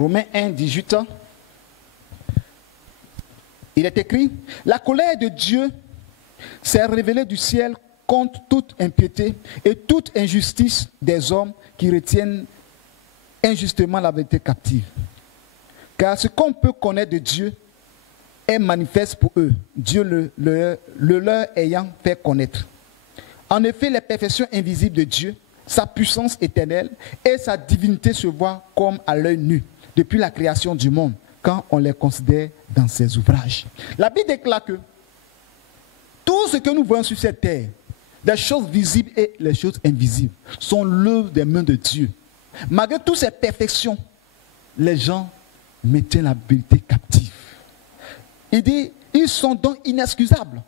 Romains 1, 18. Il est écrit, la colère de Dieu s'est révélée du ciel contre toute impiété et toute injustice des hommes qui retiennent injustement la vérité captive. Car ce qu'on peut connaître de Dieu est manifeste pour eux, Dieu le leur ayant fait connaître. En effet, les perfections invisibles de Dieu, sa puissance éternelle et sa divinité se voient comme à l'œil nu depuis la création du monde, quand on les considère dans ses ouvrages. La Bible déclare que tout ce que nous voyons sur cette terre, les choses visibles et les choses invisibles, sont l'œuvre des mains de Dieu. Malgré toutes ces perfections, les gens maintiennent la vérité captive. Il dit, ils sont donc inexcusables.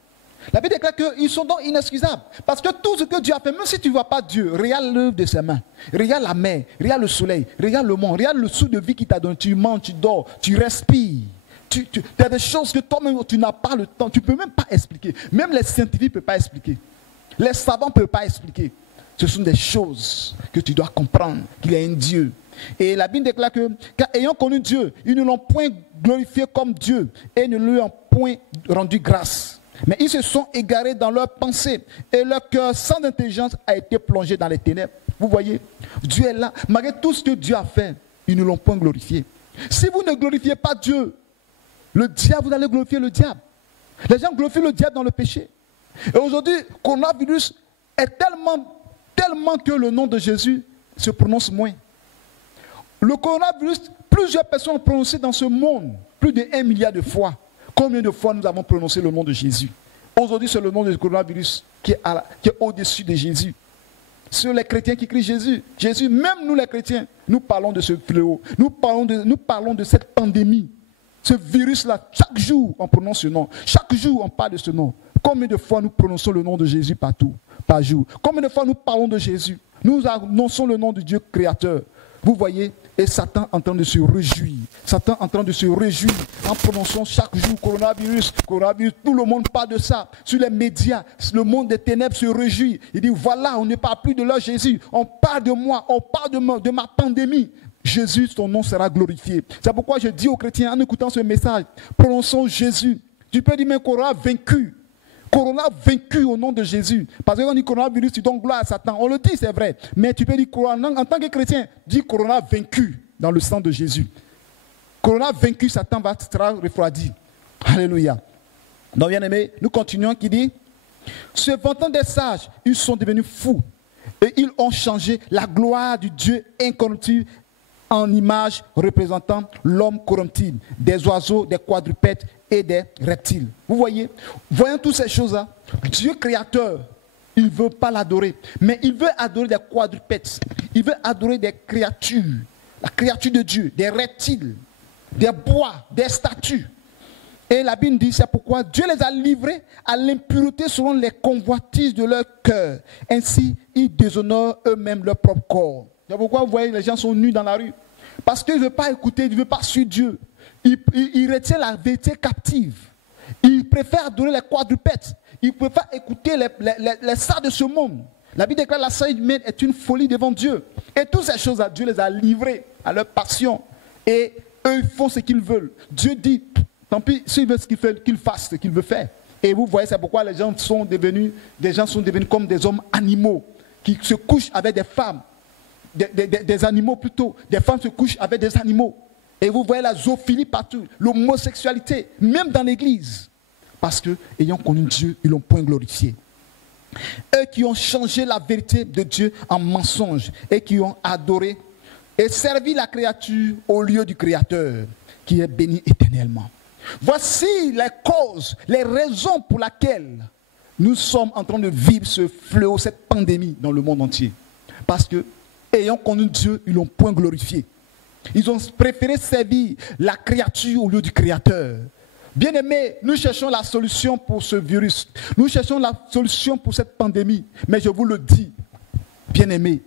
La Bible déclare qu'ils sont donc inexcusables. Parce que tout ce que Dieu a fait, même si tu ne vois pas Dieu, regarde l'œuvre de ses mains. Regarde la mer, regarde le soleil, regarde le monde, regarde le souffle de vie qu'il t'a donné. Tu manges, tu dors, tu respires. Tu as des choses que toi-même, tu n'as pas le temps. Tu ne peux même pas expliquer. Même les scientifiques ne peuvent pas expliquer. Les savants ne peuvent pas expliquer. Ce sont des choses que tu dois comprendre, qu'il y a un Dieu. Et la Bible déclare que, car ayant connu Dieu, ils ne l'ont point glorifié comme Dieu et ne lui ont point rendu grâce. Mais ils se sont égarés dans leurs pensées et leur cœur sans intelligence a été plongé dans les ténèbres. Vous voyez, Dieu est là. Malgré tout ce que Dieu a fait, ils ne l'ont point glorifié. Si vous ne glorifiez pas Dieu, le diable, vous allez glorifier le diable. Les gens glorifient le diable dans le péché. Et aujourd'hui, le coronavirus est tellement que le nom de Jésus se prononce moins. Le coronavirus, plusieurs personnes ont prononcé dans ce monde, plus de 1 milliard de fois. Combien de fois nous avons prononcé le nom de Jésus? Aujourd'hui, c'est le nom du coronavirus qui est au-dessus de Jésus. C'est les chrétiens qui crient Jésus. Jésus, même nous les chrétiens, nous parlons de ce fléau. Nous parlons de cette pandémie. Ce virus-là, chaque jour, on prononce ce nom. Chaque jour, on parle de ce nom. Combien de fois nous prononçons le nom de Jésus partout, par jour? Combien de fois nous parlons de Jésus? Nous annonçons le nom du Dieu créateur. Vous voyez, et Satan en train de se réjouir. Satan en train de se réjouir en prononçant chaque jour coronavirus, coronavirus. Tout le monde parle de ça. Sur les médias, le monde des ténèbres se réjouit. Il dit, voilà, on ne parle plus de leur Jésus. On parle de moi, on parle de ma pandémie. Jésus, son nom sera glorifié. C'est pourquoi je dis aux chrétiens, en écoutant ce message, prononçons Jésus. Tu peux dire, mais Corona vaincu. Corona vaincu au nom de Jésus. Parce que quand on dit coronavirus, tu donnes gloire à Satan. On le dit, c'est vrai. Mais tu peux dire Corona, en tant que chrétien, dis Corona vaincu dans le sang de Jésus. Corona vaincu, Satan sera refroidi. Alléluia. Donc, bien aimé, nous continuons qui dit, se vantant des sages, ils sont devenus fous. Et ils ont changé la gloire du Dieu incorruptible en image représentant l'homme corruptible, des oiseaux, des quadrupèdes et des reptiles. Vous voyez, voyant toutes ces choses-là, Dieu créateur, il ne veut pas l'adorer, mais il veut adorer des quadrupèdes, il veut adorer des créatures, la créature de Dieu, des reptiles, des bois, des statues. Et la Bible dit, c'est pourquoi Dieu les a livrés à l'impureté selon les convoitises de leur cœur. Ainsi, ils déshonorent eux-mêmes leur propre corps. C'est pourquoi vous voyez, les gens sont nus dans la rue. Parce qu'ils ne veulent pas écouter, ils ne veulent pas suivre Dieu. Ils retiennent la vérité captive. Ils préfèrent adorer les quadrupèdes. Ils préfèrent écouter les saints de ce monde. La Bible déclare que la sainte humaine est une folie devant Dieu. Et toutes ces choses-là, Dieu les a livrées à leur passion. Et eux, ils font ce qu'ils veulent. Dieu dit, tant pis, s'ils veulent ce qu'ils veulent, qu'ils fassent ce qu'ils veulent faire. Et vous voyez, c'est pourquoi les gens sont devenus comme des hommes animaux qui se couchent avec des femmes. Des animaux plutôt. Des femmes se couchent avec des animaux. Et vous voyez la zoophilie partout, l'homosexualité, même dans l'église. Parce que, ayant connu Dieu, ils l'ont point glorifié. Eux qui ont changé la vérité de Dieu en mensonge et qui ont adoré et servi la créature au lieu du Créateur, qui est béni éternellement. Voici les causes, les raisons pour lesquelles nous sommes en train de vivre ce fléau, cette pandémie dans le monde entier. Parce que, ayant connu Dieu, ils l'ont point glorifié. Ils ont préféré servir la créature au lieu du Créateur. Bien-aimés, nous cherchons la solution pour ce virus. Nous cherchons la solution pour cette pandémie. Mais je vous le dis, bien-aimés,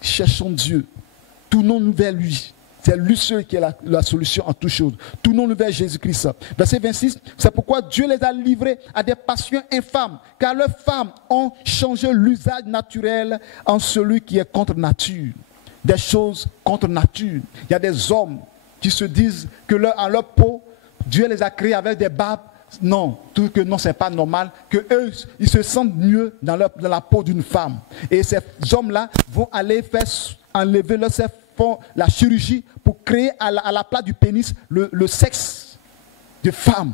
cherchons Dieu. Tournons-nous vers lui. C'est lui seul qui est la solution en toutes choses. Tournons-nous vers Jésus-Christ. Verset 26, c'est pourquoi Dieu les a livrés à des passions infâmes, car leurs femmes ont changé l'usage naturel en celui qui est contre nature. Des choses contre nature. Il y a des hommes qui se disent que en leur peau, Dieu les a créés avec des barbes. Non, tout que non, c'est pas normal, que eux, ils se sentent mieux dans la peau d'une femme. Et ces hommes-là vont aller enlever leur sexe, font la chirurgie pour créer à la place du pénis le sexe de femme.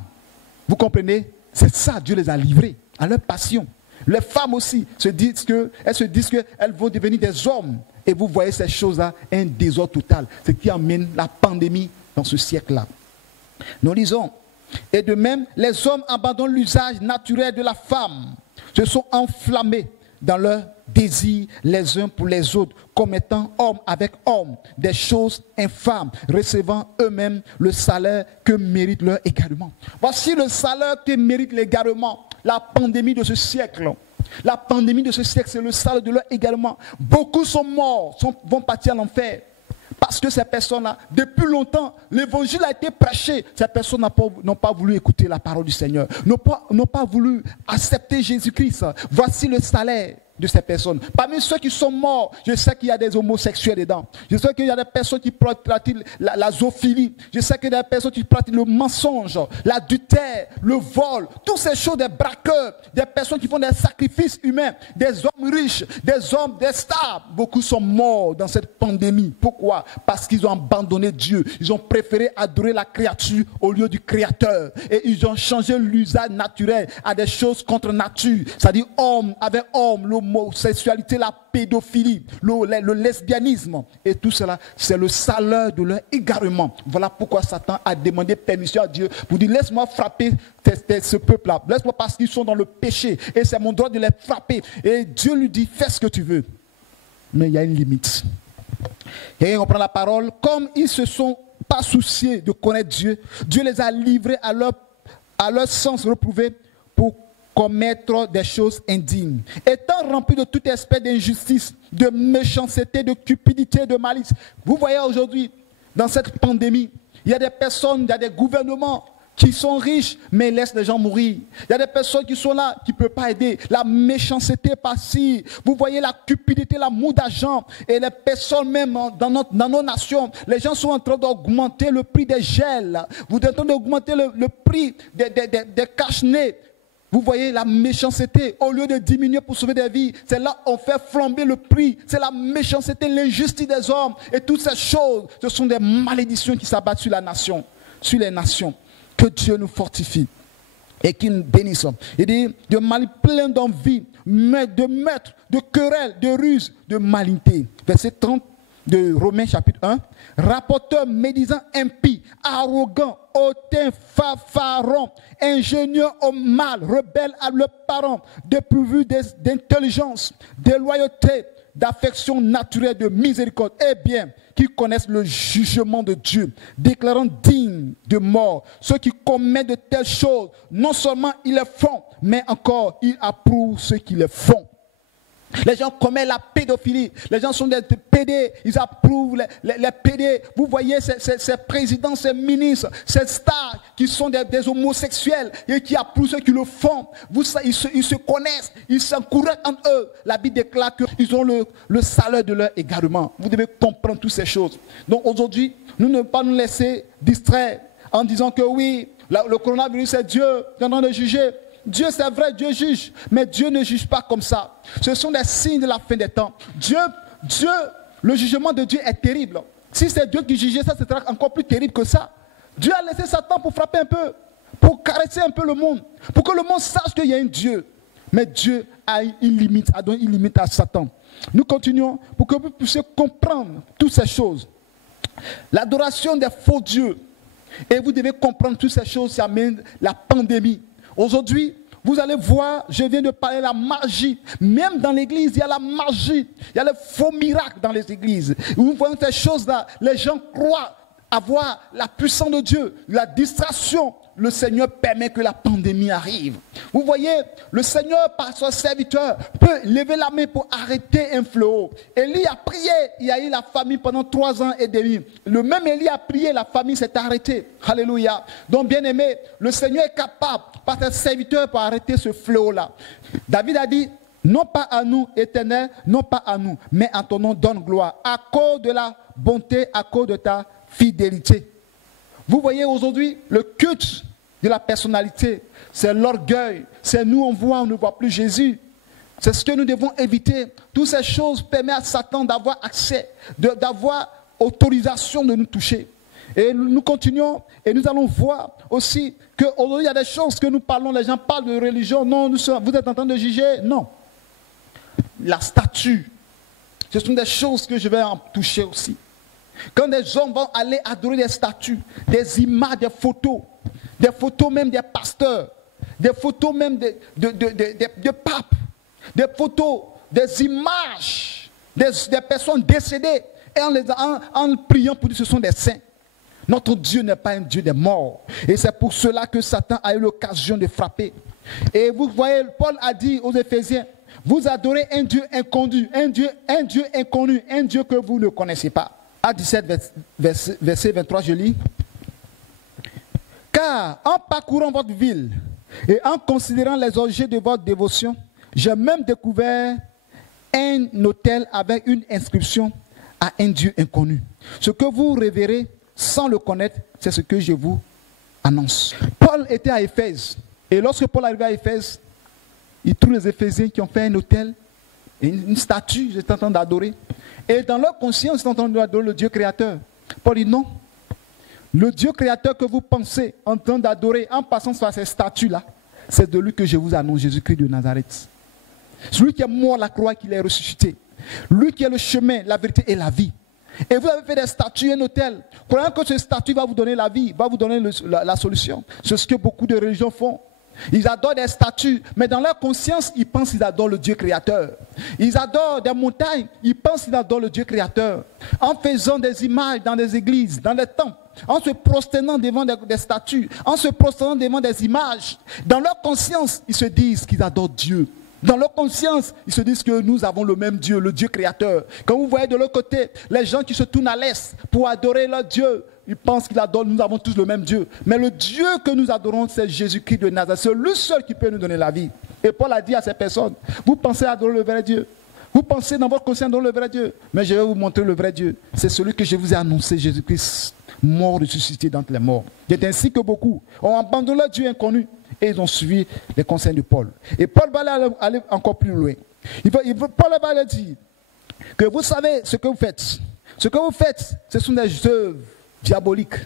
Vous comprenez? C'est ça, Dieu les a livrés à leur passion. Les femmes aussi se disent qu'elles vont devenir des hommes. Et vous voyez ces choses-là, un désordre total. Ce qui amène la pandémie dans ce siècle-là. Nous lisons. Et de même, les hommes abandonnent l'usage naturel de la femme, se sont enflammés dans leurs désirs les uns pour les autres, commettant homme avec homme des choses infâmes, recevant eux-mêmes le salaire que mérite leur égarement. Voici le salaire que mérite l'égarement, la pandémie de ce siècle. La pandémie de ce siècle, c'est le salaire de leur égarement. Beaucoup sont morts, vont partir à l'enfer. Parce que ces personnes-là, depuis longtemps, l'évangile a été prêché. Ces personnes n'ont pas voulu écouter la parole du Seigneur, n'ont pas voulu accepter Jésus-Christ. Voici le salaire de ces personnes. Parmi ceux qui sont morts, je sais qu'il y a des homosexuels dedans. Je sais qu'il y a des personnes qui pratiquent la zoophilie. Je sais qu'il y a des personnes qui pratiquent le mensonge, l'adultère, le vol. Toutes ces choses, des braqueurs, des personnes qui font des sacrifices humains, des hommes riches, des hommes, des stars. Beaucoup sont morts dans cette pandémie. Pourquoi? Parce qu'ils ont abandonné Dieu. Ils ont préféré adorer la créature au lieu du Créateur. Et ils ont changé l'usage naturel à des choses contre nature. C'est-à-dire homme avec homme, l'homosexualité, la pédophilie, le lesbianisme. Et tout cela, c'est le salaire de leur égarement. Voilà pourquoi Satan a demandé permission à Dieu pour dire, laisse-moi frapper ce peuple-là. Laisse-moi parce qu'ils sont dans le péché. Et c'est mon droit de les frapper. Et Dieu lui dit, fais ce que tu veux. Mais il y a une limite. Et on prend la parole. Comme ils ne se sont pas souciés de connaître Dieu, Dieu les a livrés à leur sens reprouvé pour commettre des choses indignes. Étant remplis de toute espèce d'injustice, de méchanceté, de cupidité, de malice. Vous voyez aujourd'hui, dans cette pandémie, il y a des personnes, il y a des gouvernements qui sont riches, mais laissent les gens mourir. Il y a des personnes qui sont là, qui ne peuvent pas aider. La méchanceté passive. Vous voyez la cupidité, l'amour d'argent. Et les personnes même dans nos nations, les gens sont en train d'augmenter le prix des gels. Vous êtes en train d'augmenter le prix des cache-nez. Vous voyez la méchanceté, au lieu de diminuer pour sauver des vies, c'est là on fait flamber le prix. C'est la méchanceté, l'injustice des hommes. Et toutes ces choses, ce sont des malédictions qui s'abattent sur la nation, sur les nations. Que Dieu nous fortifie et qu'il nous bénisse. Il dit de mal plein d'envie, de meurtre, de querelles, de ruses, de malignité. Verset 30 de Romains chapitre 1. Rapporteur, médisant, impie, arrogant, hautain, fanfaron, ingénieux au mal, rebelle à leurs parents, dépourvu d'intelligence, de loyauté, d'affection naturelle, de miséricorde, et bien, qui connaissent le jugement de Dieu, déclarant dignes de mort ceux qui commettent de telles choses. Non seulement ils les font, mais encore ils approuvent ceux qui les font. Les gens commettent la pédophilie. Les gens sont des pédés. Ils approuvent les pédés. Vous voyez ces présidents, ces ministres, ces stars qui sont des homosexuels et qui approuvent ceux qui le font. Ils se connaissent. Ils s'encouragent entre eux. La Bible déclare qu'ils ont le salaire de leur égarement. Vous devez comprendre toutes ces choses. Donc aujourd'hui, nous ne pouvons pas nous laisser distraire en disant que oui, le coronavirus c'est Dieu qui est en train de juger. Dieu, c'est vrai, Dieu juge, mais Dieu ne juge pas comme ça. Ce sont des signes de la fin des temps. Dieu, le jugement de Dieu est terrible. Si c'est Dieu qui jugeait ça, c'est encore plus terrible que ça. Dieu a laissé Satan pour frapper un peu, pour caresser un peu le monde, pour que le monde sache qu'il y a un Dieu. Mais Dieu a une limite, a donné une limite à Satan. Nous continuons pour que vous puissiez comprendre toutes ces choses. L'adoration des faux dieux. Et vous devez comprendre toutes ces choses, ça amène la pandémie. Aujourd'hui, vous allez voir, je viens de parler de la magie. Même dans l'église, il y a la magie. Il y a les faux miracles dans les églises. Vous voyez ces choses-là, les gens croient avoir la puissance de Dieu, la distraction. Le Seigneur permet que la pandémie arrive. Vous voyez, le Seigneur, par son serviteur, peut lever la main pour arrêter un fléau. Élie a prié, il y a eu la famine pendant 3 ans et demi. Le même Élie a prié, la famine s'est arrêtée. Alléluia. Donc, bien aimé, le Seigneur est capable, par son serviteur, pour arrêter ce fléau-là. David a dit, non pas à nous, Éternel, non pas à nous, mais à ton nom donne gloire, à cause de la bonté, à cause de ta fidélité. Vous voyez aujourd'hui, le culte de la personnalité, c'est l'orgueil, c'est nous on voit, on ne voit plus Jésus. C'est ce que nous devons éviter. Toutes ces choses permettent à Satan d'avoir accès, d'avoir autorisation de nous toucher. Et nous continuons et nous allons voir aussi qu'aujourd'hui il y a des choses que nous parlons, les gens parlent de religion, non, vous êtes en train de juger, non. La statue, ce sont des choses que je vais en toucher aussi. Quand des hommes vont aller adorer des statues, des images, des photos même des pasteurs, des photos même de papes, des photos, des images, des personnes décédées, et en priant pour dire que ce sont des saints. Notre Dieu n'est pas un Dieu des morts. Et c'est pour cela que Satan a eu l'occasion de frapper. Et vous voyez, Paul a dit aux Éphésiens, vous adorez un Dieu inconnu, un Dieu inconnu, un Dieu que vous ne connaissez pas. Acte 17, verset 23, je lis. Car en parcourant votre ville et en considérant les objets de votre dévotion, j'ai même découvert un autel avec une inscription à un Dieu inconnu. Ce que vous révérez sans le connaître, c'est ce que je vous annonce. Paul était à Éphèse. Et lorsque Paul arrivait à Éphèse, il trouve les Éphésiens qui ont fait un autel, une statue, ils étaient en train d'adorer. Et dans leur conscience, ils sont en train d'adorer le Dieu créateur. Paul dit non. Le Dieu créateur que vous pensez en train d'adorer en passant sur ces statues-là, c'est de lui que je vous annonce, Jésus-Christ de Nazareth. Celui qui est mort à la croix, qui est ressuscité. Lui qui est le chemin, la vérité et la vie. Et vous avez fait des statues, un autel. Croyant que ce statut va vous donner la vie, va vous donner la solution. C'est ce que beaucoup de religions font. Ils adorent des statues, mais dans leur conscience, ils pensent qu'ils adorent le Dieu créateur. Ils adorent des montagnes, ils pensent qu'ils adorent le Dieu créateur. En faisant des images dans des églises, dans des temples, en se prosternant devant des statues, en se prosternant devant des images, dans leur conscience, ils se disent qu'ils adorent Dieu. Dans leur conscience, ils se disent que nous avons le même Dieu, le Dieu créateur. Quand vous voyez de l'autre côté, les gens qui se tournent à l'est pour adorer leur Dieu, ils pensent qu'ils adorent, nous avons tous le même Dieu. Mais le Dieu que nous adorons, c'est Jésus-Christ de Nazareth. C'est lui seul qui peut nous donner la vie. Et Paul a dit à ces personnes, vous pensez adorer le vrai Dieu. Vous pensez dans votre conscience adorer le vrai Dieu. Mais je vais vous montrer le vrai Dieu. C'est celui que je vous ai annoncé, Jésus-Christ, mort, ressuscité d'entre les morts. C'est ainsi que beaucoup ont abandonné leur Dieu inconnu. Et ils ont suivi les conseils de Paul. Et Paul va aller encore plus loin. Paul va leur dire que vous savez ce que vous faites. Ce que vous faites, ce sont des œuvres diaboliques.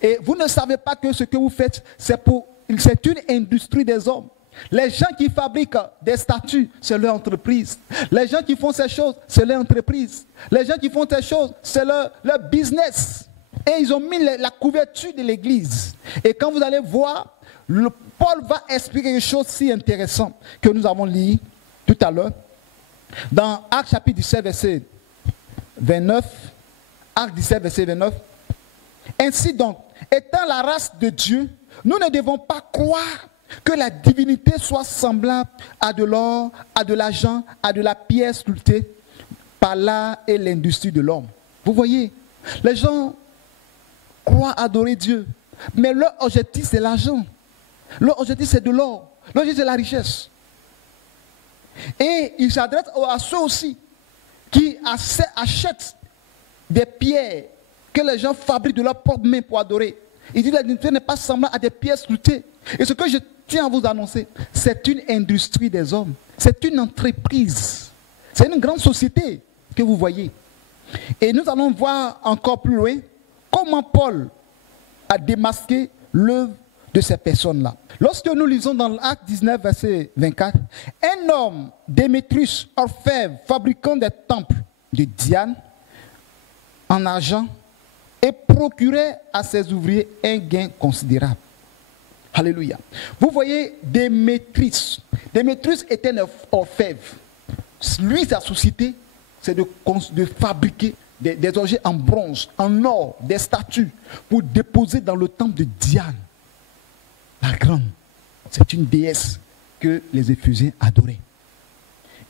Et vous ne savez pas que ce que vous faites, c'est une industrie des hommes. Les gens qui fabriquent des statues, c'est leur entreprise. Les gens qui font ces choses, c'est leur entreprise. Les gens qui font ces choses, c'est leur business. Et ils ont mis la couverture de l'église. Et quand vous allez voir, Paul va expliquer quelque chose si intéressant que nous avons lu tout à l'heure. Dans Actes chapitre 17, verset 29. Actes 17, verset 29. Ainsi donc, étant la race de Dieu, nous ne devons pas croire que la divinité soit semblable à de l'or, à de l'argent, à de la pierre sculptée par l'art et l'industrie de l'homme. Vous voyez, les gens croient adorer Dieu, mais leur objectif c'est l'argent. Leur objectif c'est de l'or. Leur objectif c'est la richesse. Et ils s'adressent à ceux aussi qui achètent des pierres que les gens fabriquent de leurs propres mains pour adorer. Ils disent que la divinité n'est pas semblable à des pierres sculptées. Et ce que je tiens à vous annoncer, c'est une industrie des hommes. C'est une entreprise. C'est une grande société que vous voyez. Et nous allons voir encore plus loin comment Paul a démasqué l'œuvre de ces personnes-là. Lorsque nous lisons dans l'Acte 19, verset 24, un homme, Démétrius, orfèvre, fabricant des temples de Diane en argent, et procurait à ses ouvriers un gain considérable. Alléluia. Vous voyez Démétrius. Démétrius était un orfèvre. Lui, sa société, c'est de fabriquer des objets en bronze, en or, des statues, pour déposer dans le temple de Diane, la grande. C'est une déesse que les Éphésiens adoraient.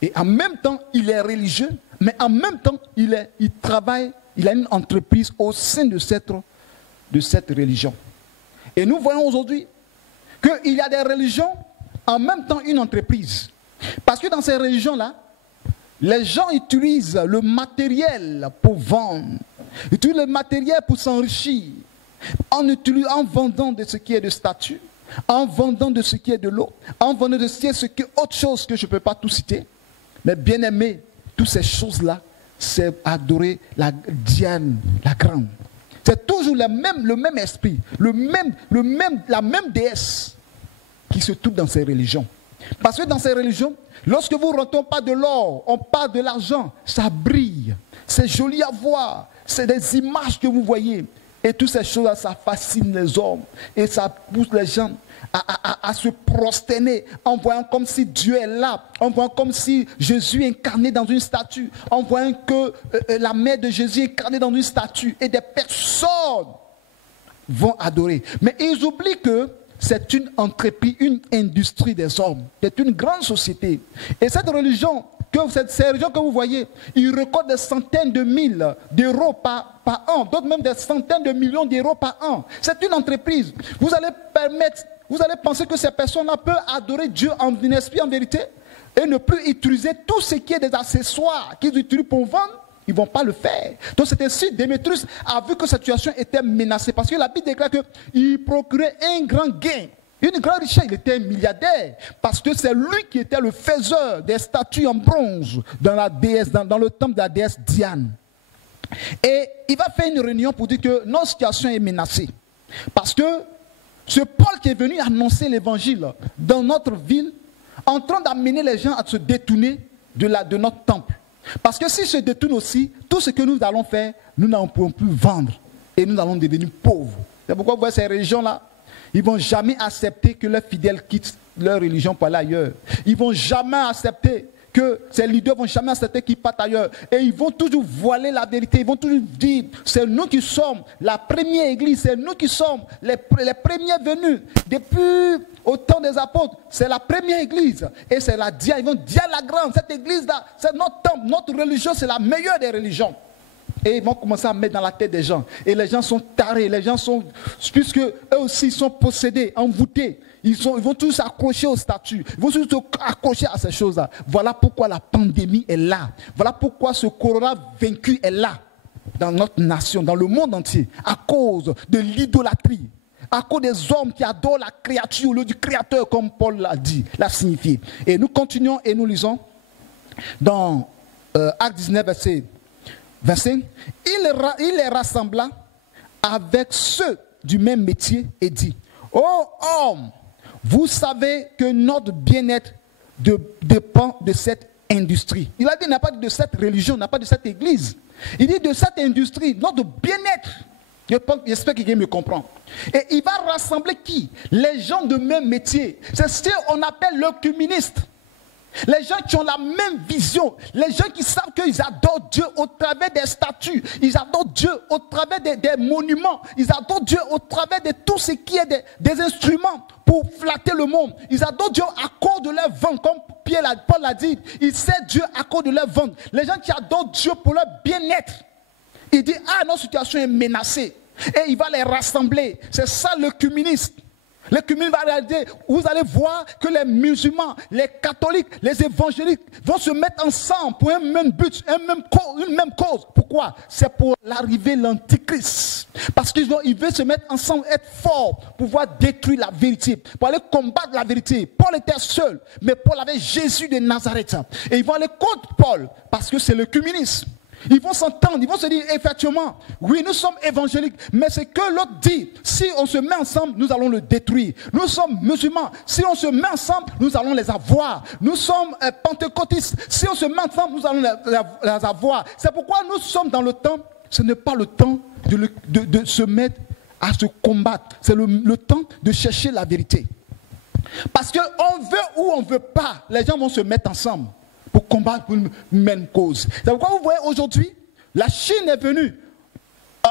Et en même temps, il est religieux, mais en même temps, il travaille, il a une entreprise au sein de cette religion. Et nous voyons aujourd'hui qu'il y a des religions, en même temps une entreprise. Parce que dans ces religions-là, les gens utilisent le matériel pour vendre, ils utilisent le matériel pour s'enrichir. en vendant de ce qui est de statut, en vendant de ce qui est de l'eau, en vendant de ce qui est autre chose que je ne peux pas tout citer. Mais bien aimé, toutes ces choses-là, c'est adorer la Diane, la grande. C'est toujours le même esprit, la même déesse qui se trouve dans ces religions. Parce que dans ces religions, lorsque vous ne rentrez pas de l'or, on parle de l'argent, ça brille, c'est joli à voir, c'est des images que vous voyez. Et toutes ces choses-là, ça fascine les hommes et ça pousse les gens à se prosterner en voyant comme si Dieu est là, en voyant comme si Jésus est incarné dans une statue, en voyant que la mère de Jésus est incarnée dans une statue et des personnes vont adorer. Mais ils oublient que c'est une entreprise, une industrie des hommes, c'est une grande société. Et cette religion, ces religions que vous voyez, ils récoltent des centaines de mille d'euros par an, d'autres même des centaines de millions d'euros par an. C'est une entreprise. Vous allez penser que ces personnes-là peuvent adorer Dieu en esprit, en vérité, et ne plus utiliser tout ce qui est des accessoires qu'ils utilisent pour vendre. Ils ne vont pas le faire. Donc c'est ainsi, Démétrius a vu que cette situation était menacée. Parce que la Bible déclare qu'il procurait un grand gain. Une grande richesse, il était un milliardaire. Parce que c'est lui qui était le faiseur des statues en bronze dans le temple de la déesse Diane. Et il va faire une réunion pour dire que notre situation est menacée. Parce que ce Paul qui est venu annoncer l'évangile dans notre ville, en train d'amener les gens à se détourner de notre temple. Parce que si se détourne aussi, tout ce que nous allons faire, nous n'en pourrons plus vendre. Et nous allons devenir pauvres. C'est pourquoi vous voyez ces régions-là, ils ne vont jamais accepter que leurs fidèles quittent leur religion pour aller ailleurs. Ils ne vont jamais accepter que ces leaders ne vont jamais accepter qu'ils partent ailleurs. Et ils vont toujours voiler la vérité. Ils vont toujours dire, c'est nous qui sommes la première église, c'est nous qui sommes les premiers venus. Depuis au temps des apôtres, c'est la première église. Et c'est la Dia. Ils vont dire la grande, cette église-là, c'est notre temple, notre religion, c'est la meilleure des religions. Et ils vont commencer à mettre dans la tête des gens. Et les gens sont tarés, les gens sont, puisque eux aussi ils sont possédés, envoûtés. Ils vont tous s'accrocher aux statues, ils vont tous s'accrocher à ces choses-là. Voilà pourquoi la pandémie est là. Voilà pourquoi ce corona vaincu est là, dans notre nation, dans le monde entier, à cause de l'idolâtrie, à cause des hommes qui adorent la créature au lieu du créateur, comme Paul l'a dit, l'a signifié. Et nous continuons et nous lisons dans Acte 19, verset 25. Il les rassembla avec ceux du même métier et dit, ô hommes, vous savez que notre bien-être dépend de cette industrie. Il a dit, il n'a pas dit de cette religion, il n'a pas de cette église. Il dit de cette industrie, notre bien-être. J'espère que quelqu'un me comprend. Et il va rassembler qui? Les gens de même métier. C'est ce qu'on appelle l'œcuménisme. Les gens qui ont la même vision, les gens qui savent qu'ils adorent Dieu au travers des statues, ils adorent Dieu au travers des monuments, ils adorent Dieu au travers de tout ce qui est des instruments pour flatter le monde. Ils adorent Dieu à cause de leur vente, comme Paul l'a dit, ils servent Dieu à cause de leur vente. Les gens qui adorent Dieu pour leur bien-être, il dit, ah, notre situation est menacée. Et il va les rassembler. C'est ça l'œcuménisme. L'œcuménisme va réaliser, vous allez voir que les musulmans, les catholiques, les évangéliques vont se mettre ensemble pour un même but, une même cause. Pourquoi? C'est pour l'arrivée de l'Antichrist. Parce qu'ils veulent se mettre ensemble, être forts, pour pouvoir détruire la vérité, pour aller combattre la vérité. Paul était seul, mais Paul avait Jésus de Nazareth. Et ils vont aller contre Paul, parce que c'est l'œcuménisme. Ils vont s'entendre, ils vont se dire effectivement, oui, nous sommes évangéliques, mais c'est que l'autre dit, si on se met ensemble, nous allons le détruire. Nous sommes musulmans, si on se met ensemble, nous allons les avoir. Nous sommes pentecôtistes, si on se met ensemble, nous allons les avoir. C'est pourquoi nous sommes dans le temps, ce n'est pas le temps de se mettre à se combattre, c'est le temps de chercher la vérité. Parce qu'on veut ou on ne veut pas, les gens vont se mettre ensemble pour combattre pour une même cause. C'est pourquoi vous voyez aujourd'hui, la Chine est venue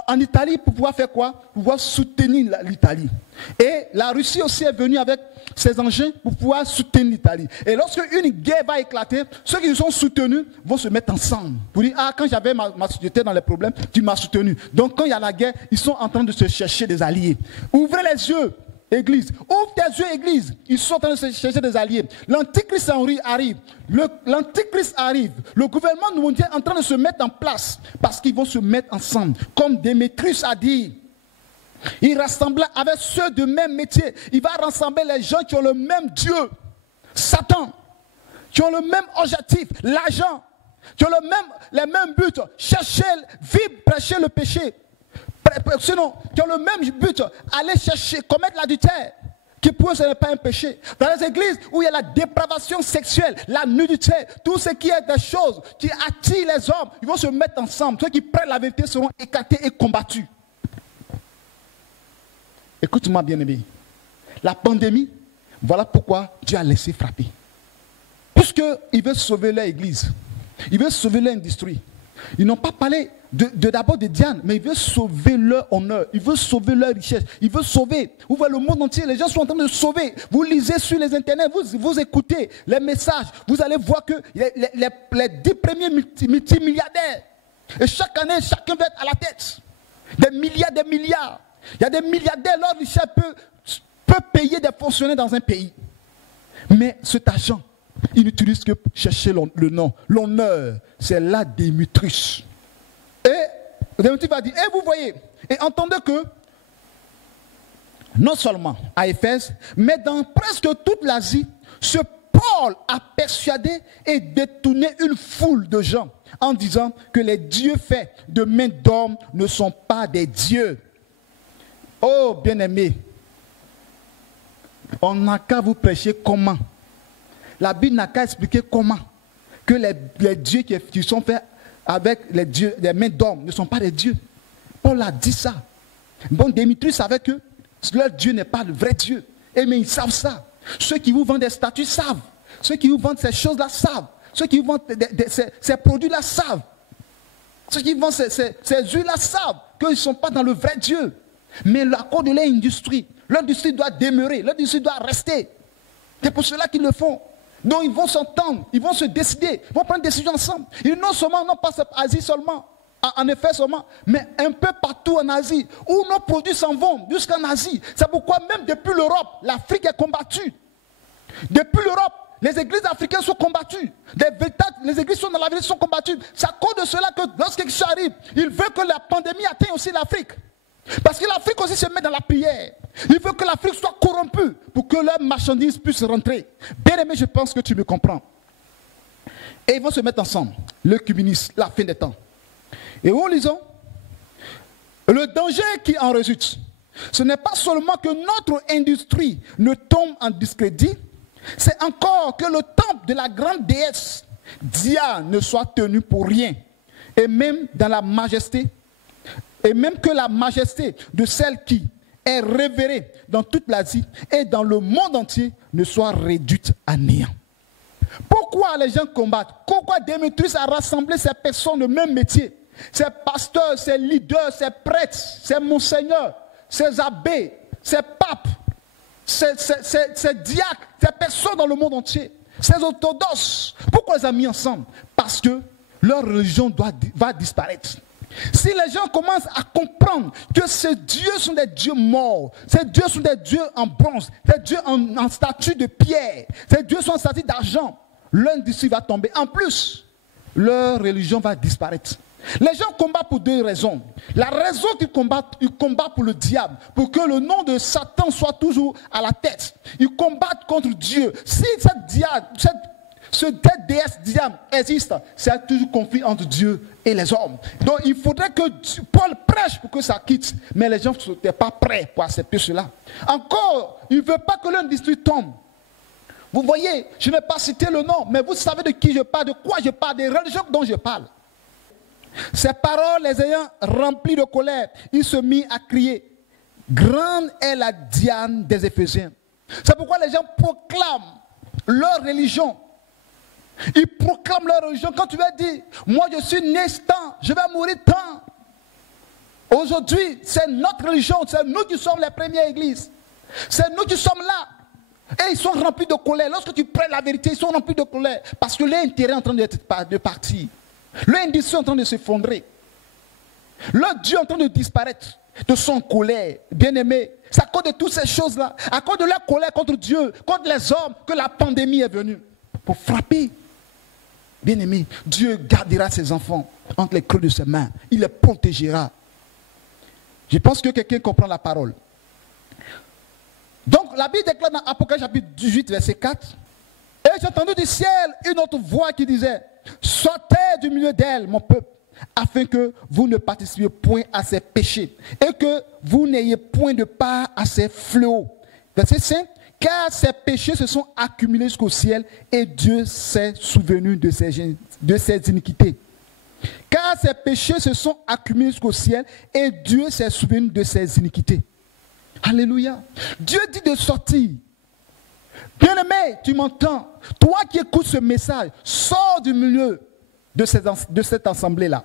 en Italie pour pouvoir faire quoi? Pour pouvoir soutenir l'Italie. Et la Russie aussi est venue avec ses engins pour pouvoir soutenir l'Italie. Et lorsque une guerre va éclater, ceux qui sont soutenus vont se mettre ensemble pour dire, ah, quand j'étais dans les problèmes, tu m'as soutenu. Donc quand il y a la guerre, ils sont en train de se chercher des alliés. Ouvrez les yeux. Église, ouvre tes yeux, Église. Ils sont en train de se chercher des alliés. L'Antichrist arrive. L'Antichrist arrive. Le gouvernement mondial est en train de se mettre en place parce qu'ils vont se mettre ensemble. Comme Démétrius a dit, Il rassembla avec ceux du même métier. Il va rassembler les gens qui ont le même Dieu, Satan, qui ont le même objectif, l'argent, qui ont les mêmes buts, chercher, vivre, prêcher le péché. Sinon, qui ont le même but, aller chercher, commettre l'adultère, qui pour eux ce n'est pas un péché. Dans les églises où il y a la dépravation sexuelle, la nudité, tout ce qui est des choses qui attirent les hommes, ils vont se mettre ensemble. Ceux qui prennent la vérité seront écartés et combattus. Écoute-moi bien aimé, la pandémie, voilà pourquoi Dieu a laissé frapper. Puisqu'il veut sauver leur église, il veut sauver leur industrie. Ils n'ont pas parlé d'abord de Diane, mais il veut sauver leur honneur, il veut sauver leur richesse, il veut sauver. Vous voyez le monde entier, les gens sont en train de sauver. Vous lisez sur les internets, vous écoutez les messages, vous allez voir que les 10 premiers multimilliardaires, et chaque année, chacun va être à la tête. Des milliards, des milliards. Il y a des milliardaires, leur richesse peut payer des fonctionnaires dans un pays. Mais cet argent, il n'utilise que chercher le nom. L'honneur, c'est la Démétrius. Et Démétrius va dire, et vous voyez, et entendez que, non seulement à Éphèse, mais dans presque toute l'Asie, ce Paul a persuadé et détourné une foule de gens en disant que les dieux faits de main d'homme ne sont pas des dieux. Oh, bien-aimés, on n'a qu'à vous prêcher comment. La Bible n'a qu'à expliquer comment que les dieux qui sont faits avec les mains d'hommes ne sont pas des dieux. Paul a dit ça. Bon, Démétrius savait que leur Dieu n'est pas le vrai Dieu. Et mais ils savent ça. Ceux qui vous vendent des statues savent. Ceux qui vous vendent ces choses-là savent. Ceux qui vous vendent ces produits-là savent. Ceux qui vendent ces huiles-là savent qu'ils ne sont pas dans le vrai Dieu. Mais à cause de leur industrie doit demeurer, l'industrie doit rester. C'est pour cela qu'ils le font. Donc ils vont s'entendre, ils vont se décider, ils vont prendre des décisions ensemble. Et non pas en Asie seulement, en effet seulement, mais un peu partout en Asie, où nos produits s'en vont jusqu'en Asie. C'est pourquoi même depuis l'Europe, l'Afrique est combattue. Depuis l'Europe, les églises africaines sont combattues. Les églises sont dans la ville sont combattues. C'est à cause de cela que lorsque quelque chose arrive, il veut que la pandémie atteigne aussi l'Afrique. Parce que l'Afrique aussi se met dans la prière. Il veut que l'Afrique soit corrompue pour que leurs marchandises puissent rentrer. Bien aimé, je pense que tu me comprends. Et ils vont se mettre ensemble. L'œcuménisme, la fin des temps. Et où lisons, le danger qui en résulte, ce n'est pas seulement que notre industrie ne tombe en discrédit, c'est encore que le temple de la grande déesse Dia ne soit tenu pour rien. Et même dans la majesté, et même que la majesté de celle qui est révérée dans toute l'Asie et dans le monde entier ne soit réduite à néant. Pourquoi les gens combattent? Pourquoi Démétrius a rassemblé ces personnes de même métier? Ces pasteurs, ces leaders, ces prêtres, ces monseigneurs, ces abbés, ces papes, ces diacres, ces personnes dans le monde entier, ces orthodoxes. Pourquoi ils ont mis ensemble? Parce que leur religion va disparaître. Si les gens commencent à comprendre que ces dieux sont des dieux morts, ces dieux sont des dieux en bronze, ces dieux en statue de pierre, ces dieux sont en statue d'argent, l'industrie va tomber. En plus, leur religion va disparaître. Les gens combattent pour deux raisons. La raison qu'ils combattent, ils combattent pour le diable, pour que le nom de Satan soit toujours à la tête. Ils combattent contre Dieu. Si cette déesse diable existe, c'est toujours conflit entre Dieu et les hommes. Donc il faudrait que Paul prêche pour que ça quitte. Mais les gens ne sont pas prêts pour accepter cela. Encore, il ne veut pas que l'industrie tombe. Vous voyez, je n'ai pas cité le nom, mais vous savez de qui je parle, de quoi je parle, des religions dont je parle. Ces paroles les ayant remplies de colère, il se mit à crier, grande est la Diane des Éphésiens. C'est pourquoi les gens proclament leur religion. Ils proclament leur religion. Quand tu vas dire, moi je suis né tant, je vais mourir tant. Aujourd'hui, c'est notre religion, c'est nous qui sommes les premières églises. C'est nous qui sommes là. Et ils sont remplis de colère. Lorsque tu prends la vérité, ils sont remplis de colère. Parce que leur intérêt est en train de partir. Leur industrie est en train de s'effondrer. Leur Dieu est en train de disparaître. De son colère, bien-aimé. C'est à cause de toutes ces choses-là, à cause de leur colère contre Dieu, contre les hommes, que la pandémie est venue. Pour frapper. Bien-aimé, Dieu gardera ses enfants entre les creux de ses mains. Il les protégera. Je pense que quelqu'un comprend la parole. Donc, la Bible déclare dans Apocalypse chapitre 18, verset 4. Et j'ai entendu du ciel une autre voix qui disait, sortez du milieu d'elle, mon peuple, afin que vous ne participiez point à ses péchés et que vous n'ayez point de part à ses fléaux. Verset 5. Car ses péchés se sont accumulés jusqu'au ciel et Dieu s'est souvenu de ses iniquités. Car ses péchés se sont accumulés jusqu'au ciel et Dieu s'est souvenu de ses iniquités. Alléluia. Dieu dit de sortir. Bien-aimé, tu m'entends? Toi qui écoutes ce message, sors du milieu de cette assemblée-là,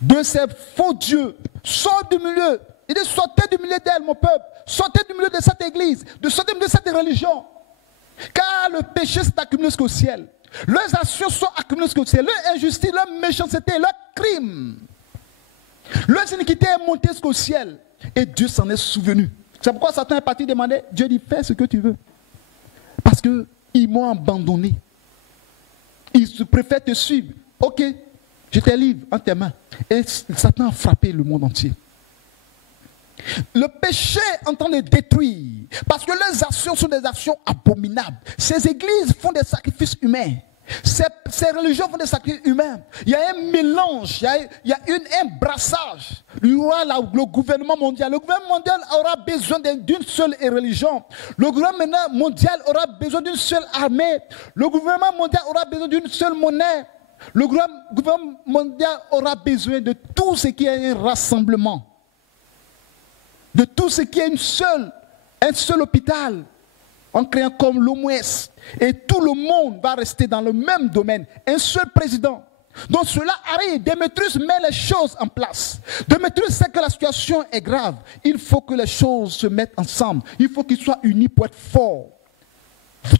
de ces faux dieux. Sors du milieu. Il dit sortez du milieu d'elle, mon peuple. Sortez du milieu de cette église, sortez du milieu de cette religion. Car le péché s'est accumulé jusqu'au ciel. Leurs actions sont accumulées jusqu'au ciel. Leur injustice, leur méchanceté, leur crime. Leur iniquité est montée jusqu'au ciel. Et Dieu s'en est souvenu. C'est pourquoi Satan est parti demander, Dieu dit, fais ce que tu veux. Parce qu'ils m'ont abandonné. Ils préfèrent te suivre. Ok, je te livre en tes mains. Et Satan a frappé le monde entier. Le péché est en train de détruire. Parce que leurs actions sont des actions abominables. Ces églises font des sacrifices humains. Ces religions font des sacrifices humains. Il y a un mélange, il y a un brassage. Il y aura le gouvernement mondial. Le gouvernement mondial aura besoin d'une seule religion. Le gouvernement mondial aura besoin d'une seule armée. Le gouvernement mondial aura besoin d'une seule monnaie. Le gouvernement mondial aura besoin de tout ce qui est un rassemblement. De tout ce qui est un seul hôpital. En créant comme l'OMS. Et tout le monde va rester dans le même domaine. Un seul président. Donc cela arrive. Démétrius met les choses en place. Démétrius sait que la situation est grave. Il faut que les choses se mettent ensemble. Il faut qu'ils soient unis pour être forts.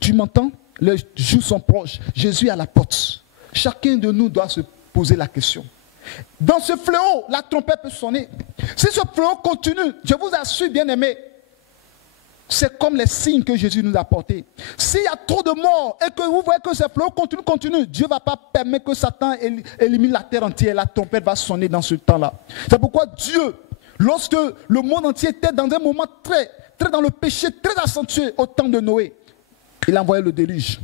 Tu m'entends? Les jours sont proches. Jésus est à la porte. Chacun de nous doit se poser la question. Dans ce fléau, la trompette peut sonner. Si ce fléau continue, je vous assure, bien aimé, c'est comme les signes que Jésus nous a apportés. S'il y a trop de morts et que vous voyez que ce flot continue, Dieu ne va pas permettre que Satan élimine la terre entière. La trompette va sonner dans ce temps-là. C'est pourquoi Dieu, lorsque le monde entier était dans un moment très dans le péché, très accentué au temps de Noé, il a envoyé le déluge.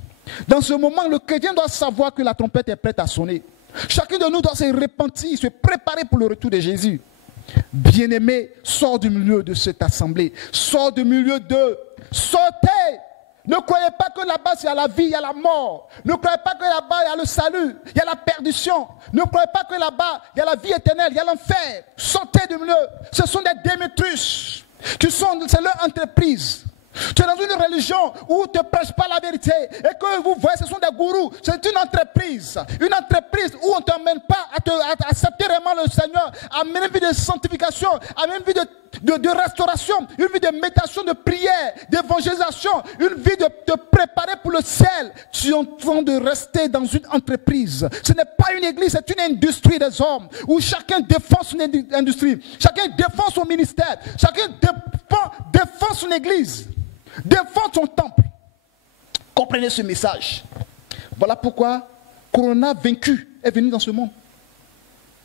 Dans ce moment, le chrétien doit savoir que la trompette est prête à sonner. Chacun de nous doit se repentir, se préparer pour le retour de Jésus. Bien-aimé, sors du milieu de cette assemblée. Sors du milieu de... Sortez! Ne croyez pas que là-bas, il y a la vie, il y a la mort. Ne croyez pas que là-bas, il y a le salut, il y a la perdition. Ne croyez pas que là-bas, il y a la vie éternelle, il y a l'enfer. Sortez du milieu. Ce sont des Démétrius. C'est leur entreprise. Tu es dans une religion où on ne te prêche pas la vérité et que vous voyez, ce sont des gourous. C'est une entreprise où on ne t'emmène pas à accepter vraiment le Seigneur, à mener une vie de sanctification, à mener une vie de restauration, une vie de méditation, de prière, d'évangélisation, une vie de te préparer pour le ciel. Tu es en train de rester dans une entreprise. Ce n'est pas une église, c'est une industrie des hommes où chacun défend son industrie, chacun défend son ministère, chacun défend son église. Défends ton temple. Comprenez ce message. Voilà pourquoi Corona vaincu est venu dans ce monde.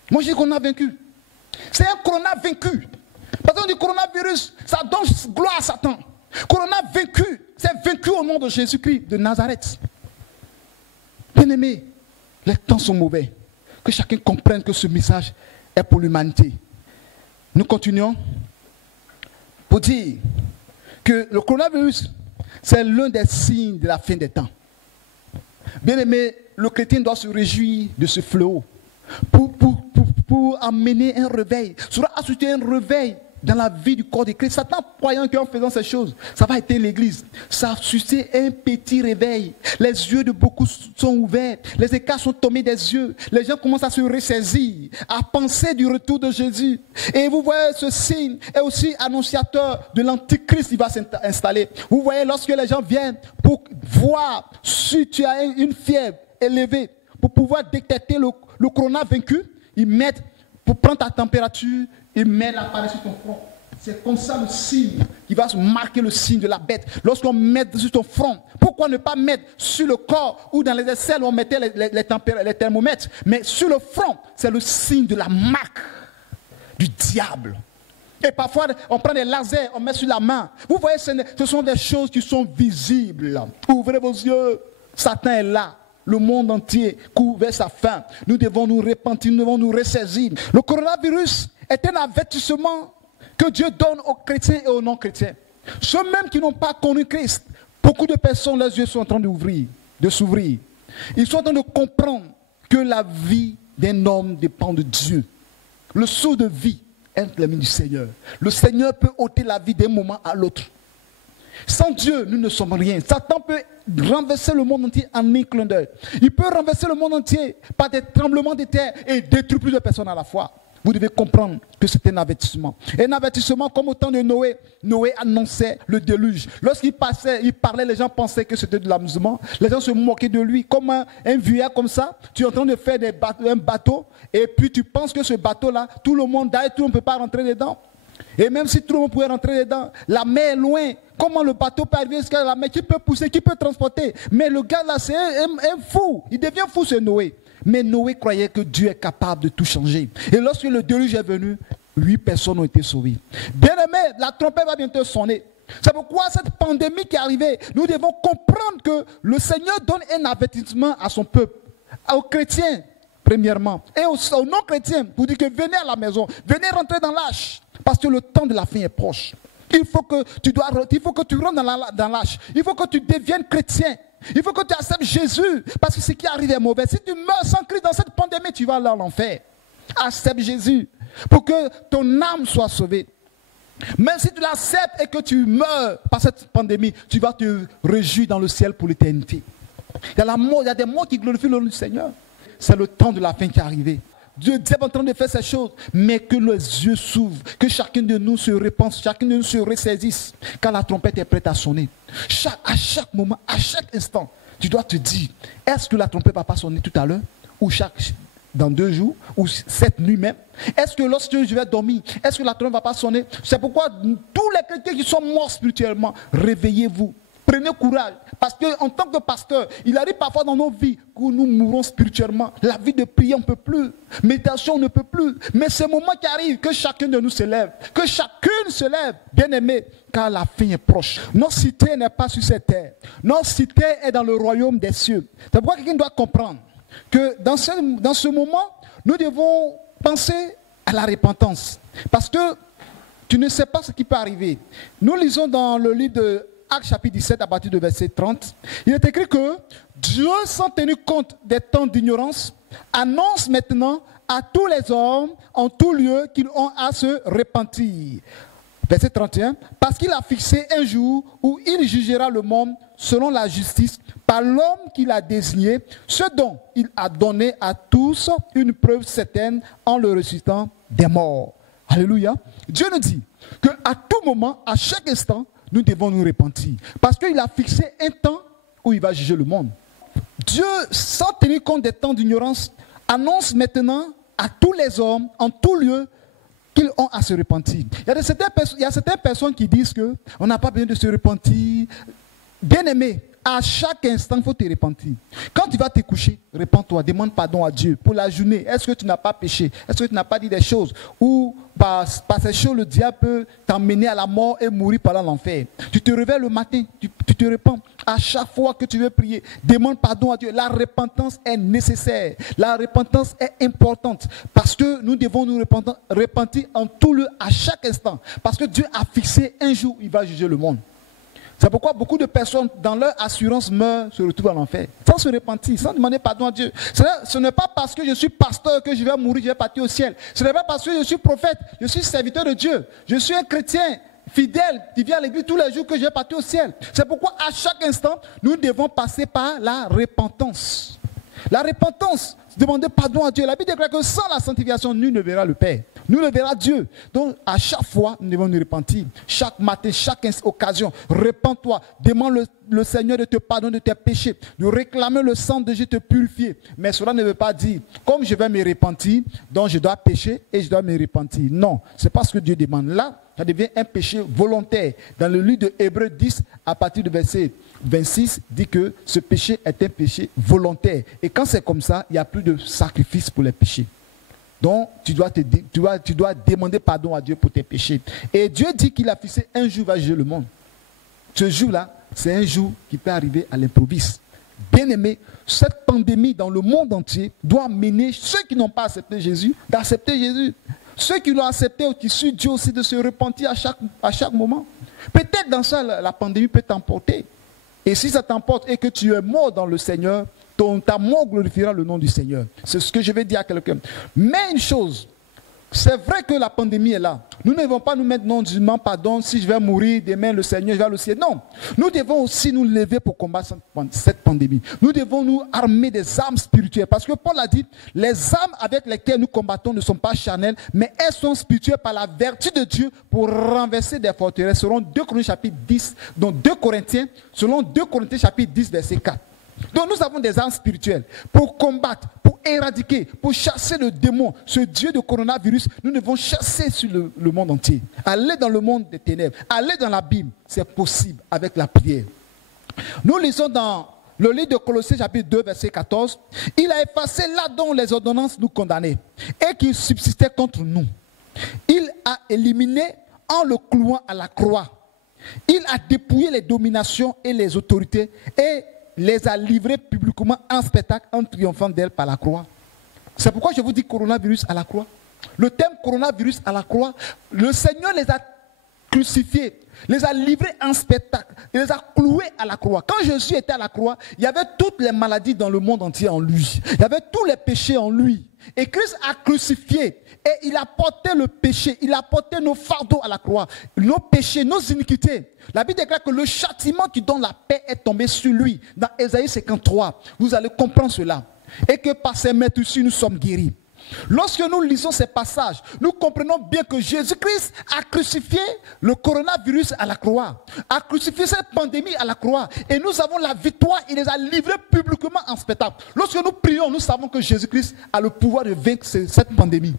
Moi je dis Corona vaincu. C'est un Corona vaincu. Parce qu'on dit coronavirus, ça donne gloire à Satan. Corona vaincu, c'est vaincu au nom de Jésus-Christ de Nazareth. Bien-aimés, les temps sont mauvais. Que chacun comprenne que ce message est pour l'humanité. Nous continuons pour dire que le coronavirus, c'est l'un des signes de la fin des temps. Bien aimé, le chrétien doit se réjouir de ce fléau pour amener un réveil. Cela a suscité un réveil dans la vie du corps de Christ. Satan croyant qu'en faisant ces choses, ça va éteindre l'église. Ça a suscité un petit réveil. Les yeux de beaucoup sont ouverts. Les écarts sont tombés des yeux. Les gens commencent à se ressaisir, à penser du retour de Jésus. Et vous voyez, ce signe est aussi annonciateur de l'antichrist qui va s'installer. Vous voyez, lorsque les gens viennent pour voir si tu as une fièvre élevée, pour pouvoir détecter le corona vaincu, ils mettent, pour prendre ta température, il met l'appareil sur ton front. C'est comme ça le signe qui va marquer le signe de la bête. Lorsqu'on met sur ton front, pourquoi ne pas mettre sur le corps ou dans les aisselles où on mettait les thermomètres, mais sur le front, c'est le signe de la marque du diable. Et parfois, on prend des lasers, on met sur la main. Vous voyez, ce sont des choses qui sont visibles. Ouvrez vos yeux. Satan est là. Le monde entier court vers sa fin. Nous devons nous repentir, nous devons nous ressaisir. Le coronavirus est un avertissement que Dieu donne aux chrétiens et aux non-chrétiens. Ceux même qui n'ont pas connu Christ, beaucoup de personnes, leurs yeux sont en train de s'ouvrir. Ils sont en train de comprendre que la vie d'un homme dépend de Dieu. Le souffle de vie est entre les mains du Seigneur. Le Seigneur peut ôter la vie d'un moment à l'autre. Sans Dieu, nous ne sommes rien. Satan peut renverser le monde entier en un clin d'œil. Il peut renverser le monde entier par des tremblements de terre et détruire plus de personnes à la fois. Vous devez comprendre que c'est un avertissement. Un avertissement comme au temps de Noé. Noé annonçait le déluge. Lorsqu'il passait, il parlait, les gens pensaient que c'était de l'amusement. Les gens se moquaient de lui. Comme un vieillard comme ça, tu es en train de faire un bateau et puis tu penses que ce bateau-là, tout le monde d'ailleurs, tout le monde ne peut pas rentrer dedans. Et même si tout le monde pouvait rentrer dedans, la mer est loin. Comment le bateau peut arriver jusqu'à la mer? Qui peut pousser? Qui peut transporter? Mais le gars là, c'est un fou. Il devient fou, c'est Noé. Mais Noé croyait que Dieu est capable de tout changer. Et lorsque le déluge est venu, 8 personnes ont été sauvées. Bien aimé, la trompette va bientôt sonner. C'est pourquoi cette pandémie qui est arrivée, nous devons comprendre que le Seigneur donne un avertissement à son peuple, aux chrétiens, premièrement, et aux non-chrétiens, pour dire que venez à la maison, venez rentrer dans l'âge, parce que le temps de la fin est proche. Il faut que tu rentres dans l'âge. Il faut que tu deviennes chrétien. Il faut que tu acceptes Jésus. Parce que ce qui arrive est mauvais. Si tu meurs sans Christ dans cette pandémie, tu vas aller en enfer. Accepte Jésus pour que ton âme soit sauvée. Même si tu l'acceptes et que tu meurs par cette pandémie, tu vas te réjouir dans le ciel pour l'éternité. Il y a la mort, il y a des morts qui glorifient le nom du Seigneur. C'est le temps de la fin qui est arrivé. Dieu est en train de faire ces choses, mais que les yeux s'ouvrent, que chacun de nous se repense, chacun de nous se ressaisisse, quand la trompette est prête à sonner. À chaque moment, à chaque instant, tu dois te dire, est-ce que la trompette ne va pas sonner tout à l'heure, ou dans 2 jours, ou cette nuit même? Est-ce que lorsque je vais dormir, est-ce que la trompette ne va pas sonner? C'est pourquoi tous les chrétiens qui sont morts spirituellement, réveillez-vous. Prenez courage, parce qu'en tant que pasteur, il arrive parfois dans nos vies que nous mourons spirituellement. La vie de prière, on ne peut plus. Méditation, on ne peut plus. Mais c'est le moment qui arrive que chacun de nous se lève. Que chacune se lève, bien aimé, car la fin est proche. Notre cité n'est pas sur cette terre. Notre cité est dans le royaume des cieux. C'est pourquoi quelqu'un doit comprendre que dans ce moment, nous devons penser à la repentance. Parce que tu ne sais pas ce qui peut arriver. Nous lisons dans le livre de Actes chapitre 17 à partir de verset 30, il est écrit que Dieu, sans tenir compte des temps d'ignorance, annonce maintenant à tous les hommes en tout lieu qu'ils ont à se repentir. Verset 31, parce qu'il a fixé un jour où il jugera le monde selon la justice par l'homme qu'il a désigné, ce dont il a donné à tous une preuve certaine en le ressuscitant des morts. Alléluia. Dieu nous dit qu'à tout moment, à chaque instant, nous devons nous repentir. Parce qu'il a fixé un temps où il va juger le monde. Dieu, sans tenir compte des temps d'ignorance, annonce maintenant à tous les hommes, en tout lieu, qu'ils ont à se repentir. Il y a certaines personnes qui disent qu'on n'a pas besoin de se repentir. Bien aimé, à chaque instant, il faut te repentir. Quand tu vas te coucher, repens-toi, demande pardon à Dieu pour la journée. Est-ce que tu n'as pas péché? Est-ce que tu n'as pas dit des choses? Ou par ces choses, le diable peut t'emmener à la mort et mourir pendant l'enfer. Tu te réveilles le matin, tu te repens. À chaque fois que tu veux prier, demande pardon à Dieu. La repentance est nécessaire. La repentance est importante. Parce que nous devons nous repentir en tout lieu, à chaque instant. Parce que Dieu a fixé un jour où il va juger le monde. C'est pourquoi beaucoup de personnes, dans leur assurance, meurent, se retrouvent en enfer. Sans se repentir, sans demander pardon à Dieu. Ce n'est pas parce que je suis pasteur que je vais mourir, je vais partir au ciel. Ce n'est pas parce que je suis prophète, je suis serviteur de Dieu. Je suis un chrétien fidèle qui vient à l'église tous les jours que je vais partir au ciel. C'est pourquoi à chaque instant, nous devons passer par la repentance. La repentance, demander pardon à Dieu. La Bible déclare que sans la sanctification, nul ne verra le Père. Nul ne verra Dieu. Donc, à chaque fois, nous devons nous repentir. Chaque matin, chaque occasion, repens-toi. Demande le Seigneur de te pardonner de tes péchés. De réclamer le sang de Jésus te purifier. Mais cela ne veut pas dire, comme je vais me repentir, donc je dois pécher et je dois me repentir. Non, c'est pas ce que Dieu demande. Là, ça devient un péché volontaire. Dans le livre de Hébreux 10, à partir du verset 26, dit que ce péché est un péché volontaire. Et quand c'est comme ça, il n'y a plus de sacrifice pour les péchés. Donc, tu dois demander pardon à Dieu pour tes péchés. Et Dieu dit qu'il a fixé un jour va juger le monde. Ce jour-là, c'est un jour qui peut arriver à l'improviste. Bien-aimé, cette pandémie dans le monde entier doit mener ceux qui n'ont pas accepté Jésus d'accepter Jésus. Ceux qui l'ont accepté, qui suivent Dieu aussi, de se repentir à chaque moment. Peut-être dans ça, la pandémie peut t'emporter. Et si ça t'emporte et que tu es mort dans le Seigneur, ta mort glorifiera le nom du Seigneur. C'est ce que je vais dire à quelqu'un. Mais une chose, c'est vrai que la pandémie est là. Nous ne devons pas nous mettre non du pardon, si je vais mourir, demain le Seigneur, je vais le ciel. Non, nous devons aussi nous lever pour combattre cette pandémie. Nous devons nous armer des armes spirituelles. Parce que Paul a dit, les armes avec lesquelles nous combattons ne sont pas charnelles, mais elles sont spirituelles par la vertu de Dieu pour renverser des forteresses. Selon 2 Corinthiens chapitre 10, donc 2 Corinthiens, selon 2 Corinthiens chapitre 10, verset 4. Donc nous avons des armes spirituelles pour combattre, pour éradiquer, pour chasser le démon, ce dieu de coronavirus. Nous devons chasser sur le monde entier. Aller dans le monde des ténèbres, aller dans l'abîme, c'est possible avec la prière. Nous lisons dans le livre de Colossiens chapitre 2 verset 14. Il a effacé là dont les ordonnances nous condamnaient et qui subsistaient contre nous. Il a éliminé en le clouant à la croix. Il a dépouillé les dominations et les autorités et les a livrés publiquement en spectacle en triomphant d'elle par la croix. C'est pourquoi je vous dis coronavirus à la croix. Le thème coronavirus à la croix, le Seigneur les a crucifiés, les a livrés en spectacle, il les a cloués à la croix. Quand Jésus était à la croix, il y avait toutes les maladies dans le monde entier en lui. Il y avait tous les péchés en lui. Et Christ a crucifié et il a porté le péché, il a porté nos fardeaux à la croix, nos péchés, nos iniquités. La Bible déclare que le châtiment qui donne la paix est tombé sur lui. Dans Ésaïe 53, vous allez comprendre cela. Et que par ses meurtrissures, nous sommes guéris. Lorsque nous lisons ces passages, nous comprenons bien que Jésus-Christ a crucifié le coronavirus à la croix, a crucifié cette pandémie à la croix, et nous avons la victoire, il les a livrés publiquement en spectacle. Lorsque nous prions, nous savons que Jésus-Christ a le pouvoir de vaincre cette pandémie.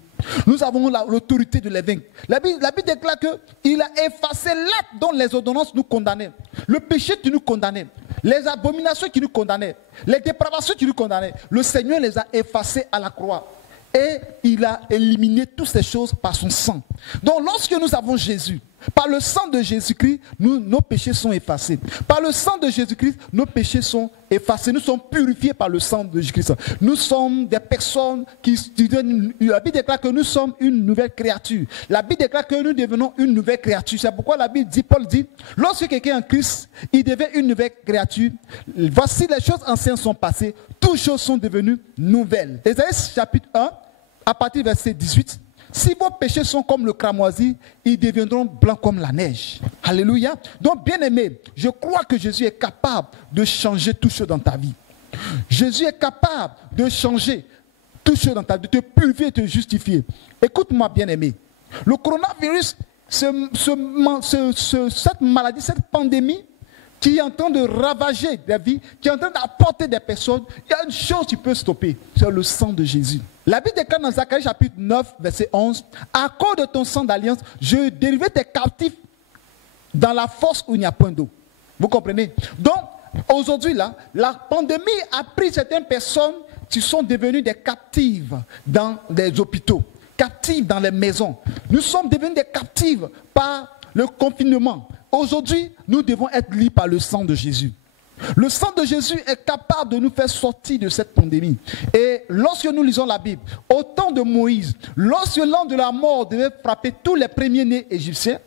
Nous avons l'autorité de les vaincre. La Bible déclare qu'il a effacé l'acte dont les ordonnances nous condamnaient, le péché qui nous condamnait, les abominations qui nous condamnaient, les dépravations qui nous condamnaient. Le Seigneur les a effacées à la croix. Et il a éliminé toutes ces choses par son sang. Donc lorsque nous avons Jésus, par le sang de Jésus-Christ, nos péchés sont effacés. Par le sang de Jésus-Christ, nos péchés sont effacés. Nous sommes purifiés par le sang de Jésus-Christ. Nous sommes des personnes la Bible déclare que nous sommes une nouvelle créature. La Bible déclare que nous devenons une nouvelle créature. C'est pourquoi la Bible dit, Paul dit, lorsque quelqu'un est en Christ, il devient une nouvelle créature. Voici les choses anciennes sont passées, toutes choses sont devenues nouvelles. Ésaïe chapitre 1, à partir du verset 18. Si vos péchés sont comme le cramoisi, ils deviendront blancs comme la neige. Alléluia. Donc, bien aimé, je crois que Jésus est capable de changer tout ce dans ta vie. Jésus est capable de changer tout ce dans ta vie, de te purifier, de te justifier. Écoute-moi, bien aimé. Le coronavirus, cette maladie, cette pandémie, qui est en train de ravager des vies, qui est en train d'apporter des personnes, il y a une chose qui peut stopper, c'est le sang de Jésus. La Bible déclare dans Zacharie chapitre 9, verset 11, « À cause de ton sang d'alliance, je délivrerai tes captifs dans la force où il n'y a point d'eau. » Vous comprenez? Donc, aujourd'hui, là, la pandémie a pris certaines personnes qui sont devenues des captives dans les hôpitaux, captives dans les maisons. Nous sommes devenus des captives par le confinement. Aujourd'hui, nous devons être libres par le sang de Jésus. Le sang de Jésus est capable de nous faire sortir de cette pandémie. Et lorsque nous lisons la Bible, au temps de Moïse, lorsque l'ange de la mort devait frapper tous les premiers-nés égyptiens,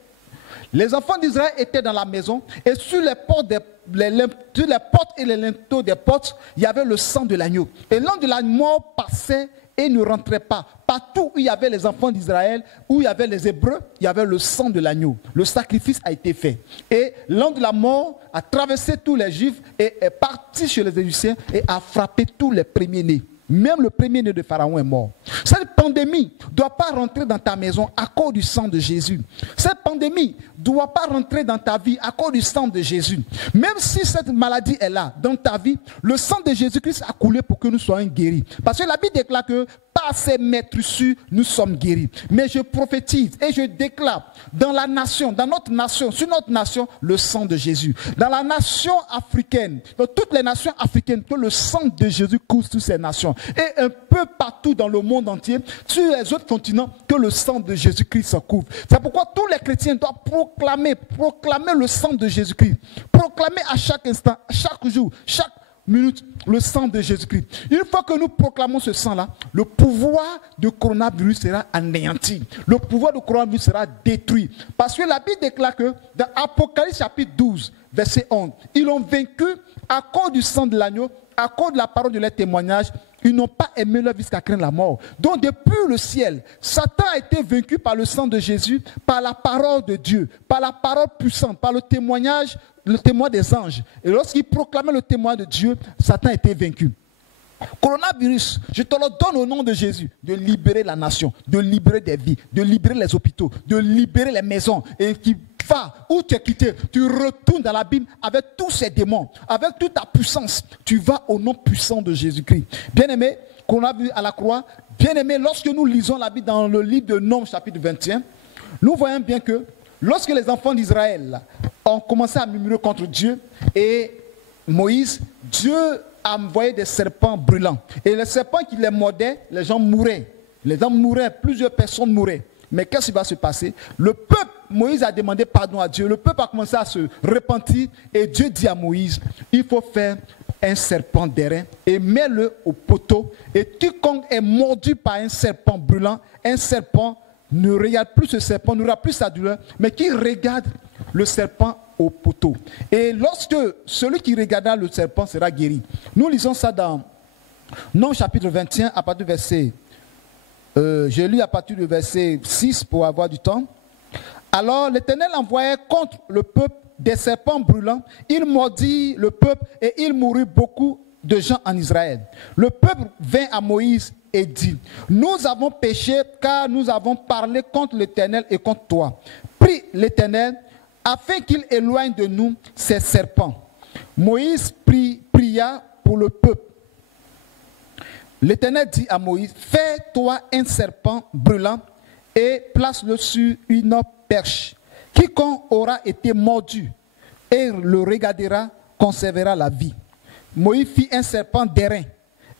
les enfants d'Israël étaient dans la maison et sur les portes et les linteaux des portes, il y avait le sang de l'agneau. Et l'ange de la mort passait et ne rentrait pas. Partout où il y avait les enfants d'Israël, où il y avait les Hébreux, il y avait le sang de l'agneau. Le sacrifice a été fait. Et l'ange de la mort a traversé tous les Juifs et est parti chez les Égyptiens et a frappé tous les premiers-nés. Même le premier-né de Pharaon est mort. Cette pandémie ne doit pas rentrer dans ta maison à cause du sang de Jésus. Cette pandémie ne doit pas rentrer dans ta vie à cause du sang de Jésus. Même si cette maladie est là dans ta vie, le sang de Jésus-Christ a coulé pour que nous soyons guéris. Parce que la Bible déclare que par ces maîtresses, nous sommes guéris. Mais je prophétise et je déclare dans la nation, dans notre nation, sur notre nation, le sang de Jésus. Dans la nation africaine, dans toutes les nations africaines, que le sang de Jésus coule sur ces nations. Et un peu partout dans le monde entier, sur les autres continents, que le sang de Jésus-Christ se couvre. C'est pourquoi tous les chrétiens doivent proclamer le sang de Jésus-Christ. Proclamer à chaque instant, chaque jour, chaque minute, le sang de Jésus-Christ. Une fois que nous proclamons ce sang-là, le pouvoir du coronavirus sera anéanti. Le pouvoir du coronavirus sera détruit. Parce que la Bible déclare que dans Apocalypse chapitre 12, verset 11, ils l'ont vaincu à cause du sang de l'agneau, à cause de la parole de leur témoignage. Ils n'ont pas aimé leur vie jusqu'à craindre la mort. Donc depuis le ciel, Satan a été vaincu par le sang de Jésus, par la parole de Dieu, par la parole puissante, par le témoin des anges. Et lorsqu'il proclamait le témoin de Dieu, Satan a été vaincu. Coronavirus, je te le donne au nom de Jésus, de libérer la nation, de libérer des vies, de libérer les hôpitaux, de libérer les maisons, et qui va où tu es quitté, tu retournes dans l'abîme avec tous ces démons, avec toute ta puissance, tu vas au nom puissant de Jésus-Christ. Bien-aimé, qu'on a vu à la croix, bien-aimé, lorsque nous lisons la Bible dans le livre de Nombres chapitre 21, nous voyons bien que lorsque les enfants d'Israël ont commencé à murmurer contre Dieu et Moïse, Dieu a envoyé des serpents brûlants. Et les serpents qui les mordaient, les gens mouraient. Les gens mouraient, plusieurs personnes mouraient. Mais qu'est-ce qui va se passer? Le peuple, Moïse a demandé pardon à Dieu. Le peuple a commencé à se repentir. Et Dieu dit à Moïse, il faut faire un serpent d'airain et mets-le au poteau. Et quiconque est mordu par un serpent brûlant, un serpent ne regarde plus ce serpent, n'aura plus sa douleur, mais qui regarde le serpent au poteau. Et lorsque celui qui regardera le serpent sera guéri. Nous lisons ça dans Nombres chapitre 21 à partir du verset... j'ai lu à partir du verset 6 pour avoir du temps. Alors l'Éternel envoyait contre le peuple des serpents brûlants. Il mordit le peuple et il mourut beaucoup de gens en Israël. Le peuple vint à Moïse et dit, nous avons péché car nous avons parlé contre l'Éternel et contre toi. Prie l'Éternel afin qu'il éloigne de nous ces serpents. Moïse pria pour le peuple. L'Éternel dit à Moïse, fais-toi un serpent brûlant et place-le sur une perche. Quiconque aura été mordu et le regardera conservera la vie. Moïse fit un serpent d'airain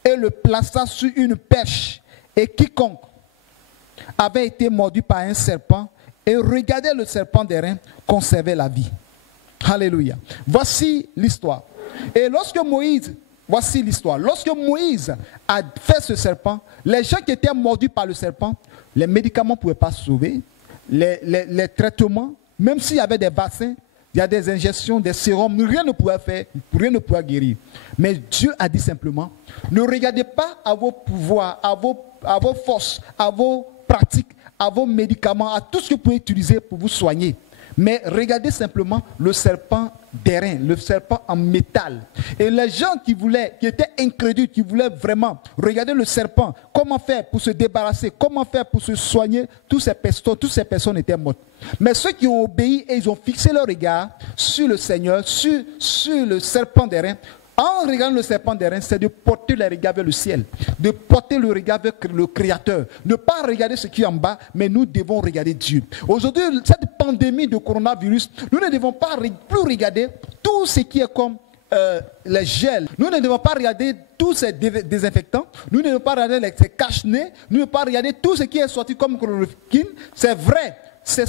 et le plaça sur une perche. Et quiconque avait été mordu par un serpent et regardait le serpent d'airain conservait la vie. Alléluia. Voici l'histoire. Et voici l'histoire. Lorsque Moïse a fait ce serpent, les gens qui étaient mordus par le serpent, les médicaments ne pouvaient pas se sauver, les traitements, même s'il y avait des vaccins, il y a des injections, des sérums, rien ne pouvait faire, rien ne pouvait guérir. Mais Dieu a dit simplement, ne regardez pas à vos pouvoirs, à vos forces, à vos pratiques, à vos médicaments, à tout ce que vous pouvez utiliser pour vous soigner. Mais regardez simplement le serpent d'airain, le serpent en métal. Et les gens qui étaient incrédules, qui voulaient vraiment regarder le serpent, comment faire pour se débarrasser, comment faire pour se soigner, toutes ces personnes étaient mortes. Mais ceux qui ont obéi et ils ont fixé leur regard sur le Seigneur, sur le serpent d'airain, en regardant le serpent d'airain, c'est de porter le regard vers le ciel, de porter le regard vers le Créateur. Ne pas regarder ce qui est en bas, mais nous devons regarder Dieu. Aujourd'hui, cette pandémie de coronavirus, nous ne devons pas plus regarder tout ce qui est comme les gels. Nous ne devons pas regarder tous ces désinfectants. Nous ne devons pas regarder ces cache-nez. Nous ne devons pas regarder tout ce qui est sorti comme chloroquine. C'est vrai. C'est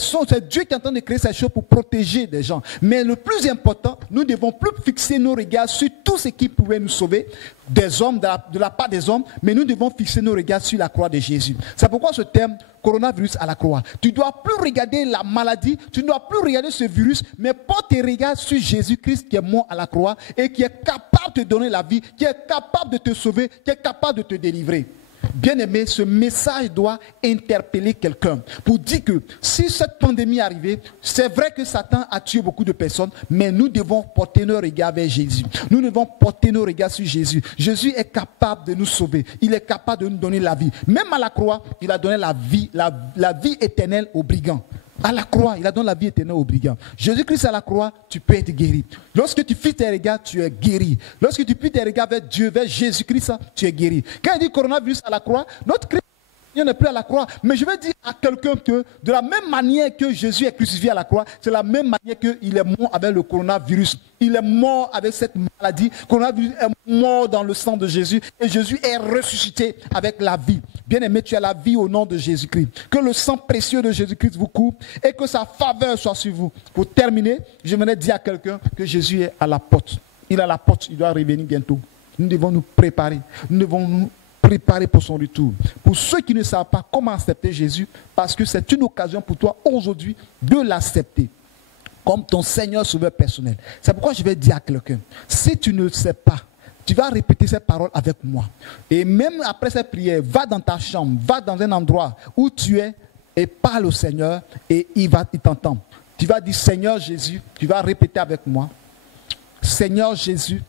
Dieu qui est en train de créer ces choses pour protéger des gens. Mais le plus important, nous ne devons plus fixer nos regards sur tout ce qui pouvait nous sauver des hommes, de la part des hommes, mais nous devons fixer nos regards sur la croix de Jésus. C'est pourquoi ce terme, coronavirus à la croix. Tu ne dois plus regarder la maladie, tu ne dois plus regarder ce virus, mais porte tes regards sur Jésus-Christ qui est mort à la croix et qui est capable de te donner la vie, qui est capable de te sauver, qui est capable de te délivrer. Bien-aimé, ce message doit interpeller quelqu'un pour dire que si cette pandémie est arrivée, c'est vrai que Satan a tué beaucoup de personnes, mais nous devons porter nos regards vers Jésus. Nous devons porter nos regards sur Jésus. Jésus est capable de nous sauver. Il est capable de nous donner la vie. Même à la croix, il a donné la vie éternelle aux brigands. À la croix, il a donné la vie éternelle aux brigands. Jésus-Christ à la croix, tu peux être guéri. Lorsque tu fixes tes regards, tu es guéri. Lorsque tu fixes tes regards vers Dieu, vers Jésus-Christ, tu es guéri. Quand il dit coronavirus à la croix, notre chrétien n'est plus à la croix. Mais je vais dire à quelqu'un que de la même manière que Jésus est crucifié à la croix, c'est la même manière qu'il est mort avec le coronavirus. Il est mort avec cette maladie. Le coronavirus est mort dans le sang de Jésus. Et Jésus est ressuscité avec la vie. Bien-aimé, tu as la vie au nom de Jésus-Christ. Que le sang précieux de Jésus-Christ vous couvre et que sa faveur soit sur vous. Pour terminer, je voudrais dire à quelqu'un que Jésus est à la porte. Il est à la porte, il doit revenir bientôt. Nous devons nous préparer. Nous devons nous préparer pour son retour. Pour ceux qui ne savent pas comment accepter Jésus, parce que c'est une occasion pour toi aujourd'hui de l'accepter comme ton Seigneur Sauveur personnel. C'est pourquoi je vais dire à quelqu'un, si tu ne le sais pas, tu vas répéter ces paroles avec moi. Et même après cette prière, va dans ta chambre, va dans un endroit où tu es et parle au Seigneur et il t'entend. Tu vas dire, Seigneur Jésus, tu vas répéter avec moi, Seigneur Jésus,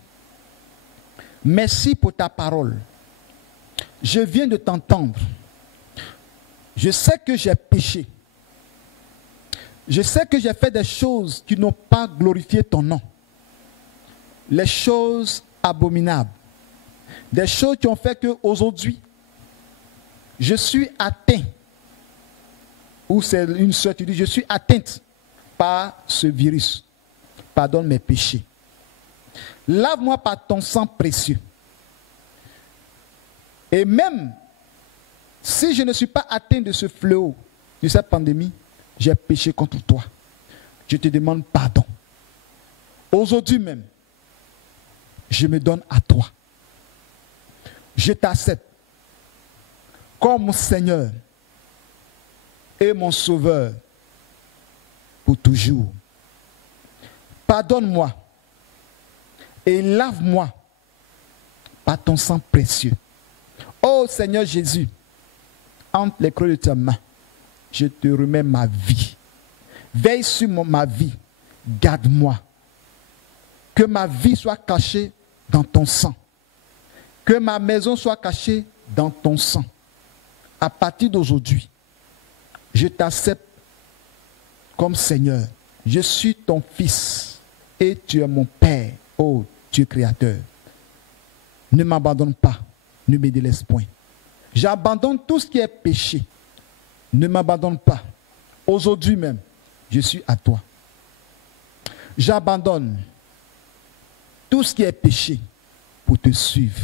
merci pour ta parole. Je viens de t'entendre. Je sais que j'ai péché. Je sais que j'ai fait des choses qui n'ont pas glorifié ton nom. Les choses abominables. Des choses qui ont fait qu'aujourd'hui, je suis atteint. Ou c'est une soeur qui dit, je suis atteinte par ce virus. Pardonne mes péchés. Lave-moi par ton sang précieux. Et même si je ne suis pas atteint de ce fléau, de cette pandémie, j'ai péché contre toi. Je te demande pardon. Aujourd'hui même, je me donne à toi. Je t'accepte comme mon Seigneur et mon Sauveur pour toujours. Pardonne-moi et lave-moi par ton sang précieux. Oh Seigneur Jésus, entre les creux de ta main, je te remets ma vie. Veille sur ma vie. Garde-moi. Que ma vie soit cachée dans ton sang. Que ma maison soit cachée dans ton sang. À partir d'aujourd'hui, je t'accepte comme Seigneur. Je suis ton fils et tu es mon Père. Oh Dieu créateur. Ne m'abandonne pas. Ne me délaisse point. J'abandonne tout ce qui est péché. Ne m'abandonne pas. Aujourd'hui même, je suis à toi. J'abandonne tout ce qui est péché pour te suivre.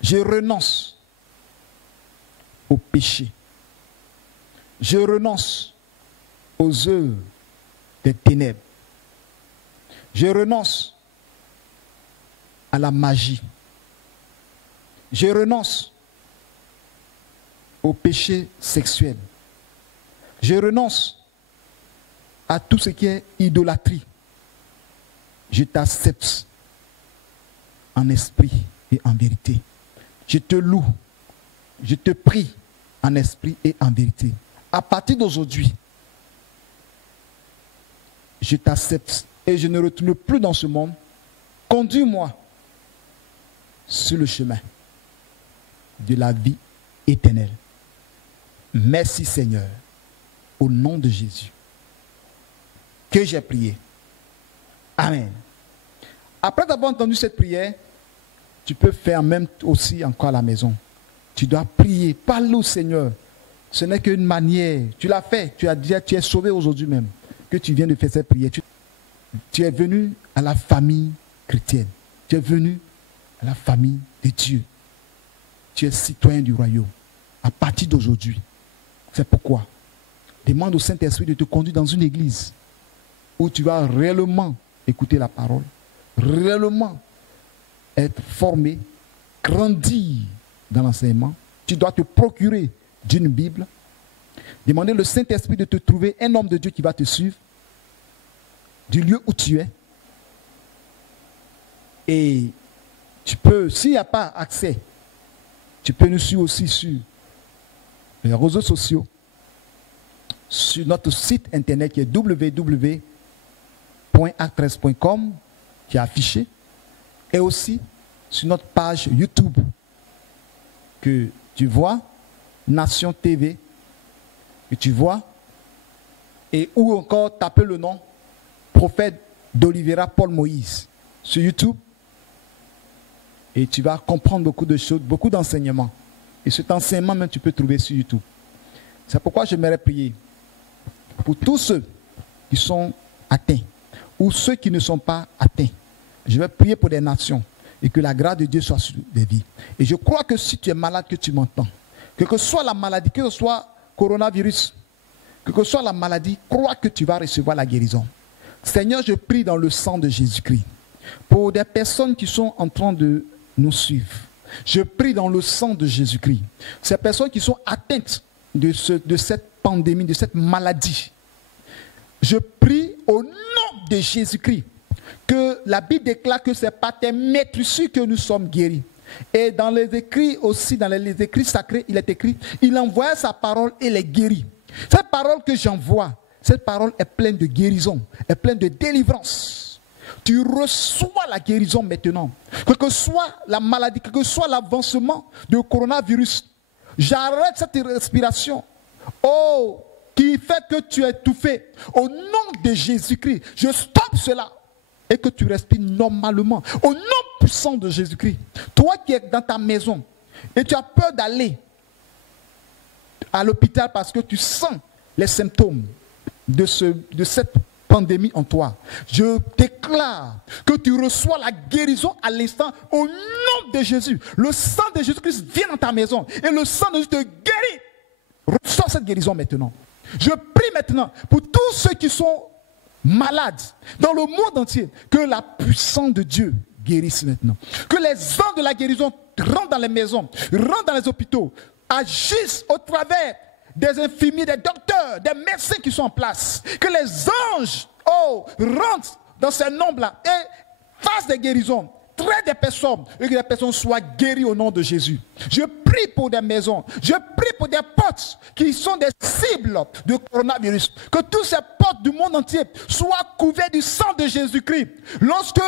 Je renonce au péché. Je renonce aux œuvres des ténèbres. Je renonce à la magie. Je renonce au péché sexuel. Je renonce à tout ce qui est idolâtrie. Je t'accepte en esprit et en vérité. Je te loue. Je te prie en esprit et en vérité. À partir d'aujourd'hui, je t'accepte et je ne retourne plus dans ce monde. Conduis-moi sur le chemin de la vie éternelle. Merci Seigneur, au nom de Jésus, que j'ai prié. Amen. Après avoir entendu cette prière, tu peux faire même aussi encore à la maison. Tu dois prier, parle au Seigneur. Ce n'est qu'une manière. Tu l'as fait, tu as dit, tu es sauvé aujourd'hui même, que tu viens de faire cette prière. Tu es venu à la famille chrétienne. Tu es venu à la famille de Dieu. Tu es citoyen du royaume. À partir d'aujourd'hui. C'est pourquoi demande au Saint-Esprit de te conduire dans une église où tu vas réellement écouter la parole, réellement être formé, grandir dans l'enseignement. Tu dois te procurer d'une Bible. Demander au Saint-Esprit de te trouver un homme de Dieu qui va te suivre du lieu où tu es. Et tu peux, s'il n'y a pas accès, tu peux nous suivre aussi sur les réseaux sociaux, sur notre site internet qui est www.actress.com qui est affiché, et aussi sur notre page YouTube que tu vois, Nation TV. que tu vois, et ou encore taper le nom prophète d'Oliveira Paul Moïse sur YouTube, et tu vas comprendre beaucoup de choses, beaucoup d'enseignements. Et cet enseignement même tu peux trouver sur YouTube. C'est pourquoi j'aimerais prier pour tous ceux qui sont atteints ou ceux qui ne sont pas atteints. Je vais prier pour des nations et que la grâce de Dieu soit sur des vies. Et je crois que si tu es malade, que tu m'entends, quelle que soit la maladie, que ce soit coronavirus, quelle que soit la maladie, crois que tu vas recevoir la guérison. Seigneur, je prie dans le sang de Jésus-Christ pour des personnes qui sont en train de nous suivre. Je prie dans le sang de Jésus-Christ. Ces personnes qui sont atteintes de cette pandémie, de cette maladie. Je prie au nom de Jésus-Christ que la Bible déclare que c'est par tes maîtrises que nous sommes guéris. Et dans les écrits aussi, dans les écrits sacrés, il est écrit, il envoie sa parole et les guérit. Cette parole que j'envoie, cette parole est pleine de guérison, est pleine de délivrance. Tu reçois la guérison maintenant. Quelle que soit la maladie, quel que soit l'avancement du coronavirus, j'arrête cette respiration. Oh, qui fait que tu es étouffé. Au nom de Jésus-Christ, je stoppe cela. Et que tu respires normalement. Au nom puissant de Jésus-Christ. Toi qui es dans ta maison et tu as peur d'aller à l'hôpital parce que tu sens les symptômes de cette pandémie en toi. Je déclare que tu reçois la guérison à l'instant au nom de Jésus. Le sang de Jésus-Christ vient dans ta maison et le sang de Jésus te guérit. Reçois cette guérison maintenant. Je prie maintenant pour tous ceux qui sont malades dans le monde entier, que la puissance de Dieu guérisse maintenant. Que les anges de la guérison rentrent dans les maisons, rentrent dans les hôpitaux, agissent au travers des infirmiers, des docteurs, des médecins qui sont en place. Que les anges rentrent dans ces nombres-là et fassent des guérisons. Traite des personnes et que les personnes soient guéries au nom de Jésus. Je prie pour des maisons, je prie pour des portes qui sont des cibles de coronavirus. Que tous ces portes du monde entier soient couverts du sang de Jésus-Christ. Lorsque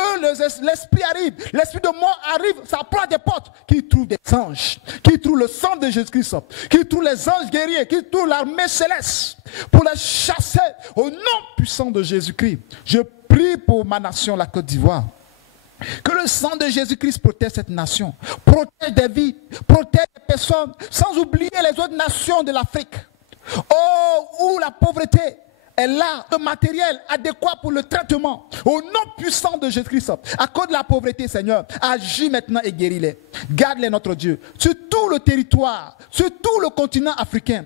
l'esprit arrive, l'esprit de mort arrive, ça prend des portes qui trouvent des anges, qui trouvent le sang de Jésus-Christ, qui trouvent les anges guerriers, qui trouvent l'armée céleste pour les chasser au nom puissant de Jésus-Christ. Je prie pour ma nation, la Côte d'Ivoire. Que le sang de Jésus-Christ protège cette nation, protège des vies, protège des personnes, sans oublier les autres nations de l'Afrique. Où la pauvreté est là, le matériel adéquat pour le traitement. Au nom puissant de Jésus-Christ, à cause de la pauvreté, Seigneur, agis maintenant et guéris-les. Garde-les, notre Dieu, sur tout le territoire, sur tout le continent africain.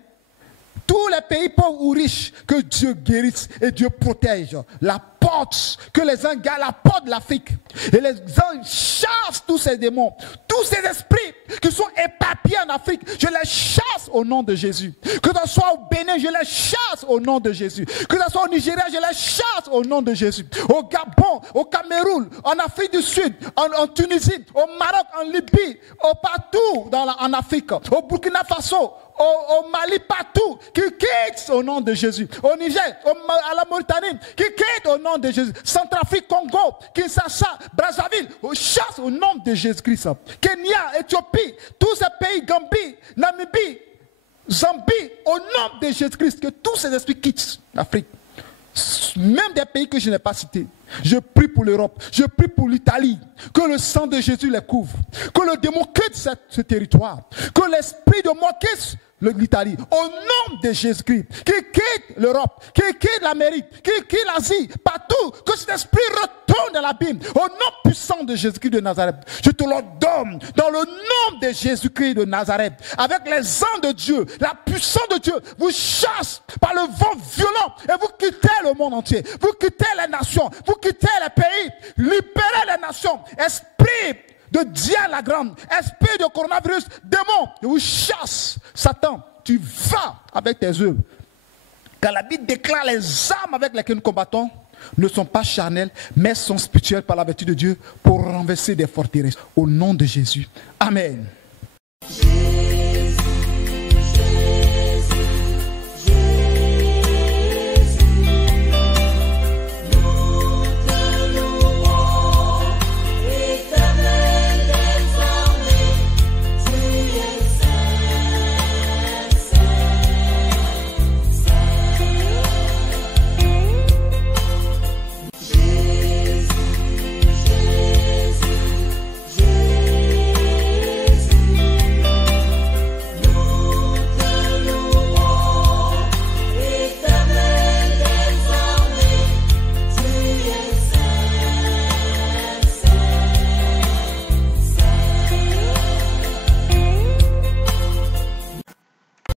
Tous les pays pauvres ou riches, que Dieu guérisse et Dieu protège. La porte, que les anges gardent la porte de l'Afrique. Et les anges chassent tous ces démons, tous ces esprits qui sont éparpillés en Afrique. Je les chasse au nom de Jésus. Que ce soit au Bénin, je les chasse au nom de Jésus. Que ce soit au Nigeria, je les chasse au nom de Jésus. Au Gabon, au Cameroun, en Afrique du Sud, en Tunisie, au Maroc, en Libye, partout en Afrique, au Burkina Faso, au Mali, partout, qui quittent au nom de Jésus. Au Niger, à la Mauritanie, qui quittent au nom de Jésus. Centrafrique, Congo, Kinshasa, Brazzaville, chasse au nom de Jésus-Christ. Kenya, Éthiopie, tous ces pays, Gambie, Namibie, Zambie, au nom de Jésus-Christ, que tous ces esprits quittent l'Afrique. Même des pays que je n'ai pas cités. Je prie pour l'Europe, je prie pour l'Italie, que le sang de Jésus les couvre, que le démon quitte ce territoire, que l'esprit de mort quitte l'Italie, au nom de Jésus-Christ, qui quitte l'Europe, qui quitte l'Amérique, qui quitte l'Asie, partout, que cet esprit retourne dans l'abîme, au nom puissant de Jésus-Christ de Nazareth. Je te l'ordonne, dans le nom de Jésus-Christ de Nazareth, avec les anges de Dieu, la puissance de Dieu, vous chasse par le vent violent, et vous quittez le monde entier, vous quittez les nations, vous quittez les pays, libérez les nations, esprit de Diane la grande, esprit de coronavirus, démon, je vous chasse. Satan, tu vas avec tes œuvres. Car la Bible déclare les armes avec lesquelles nous combattons ne sont pas charnelles, mais sont spirituelles par la vertu de Dieu pour renverser des forteresses. Au nom de Jésus. Amen.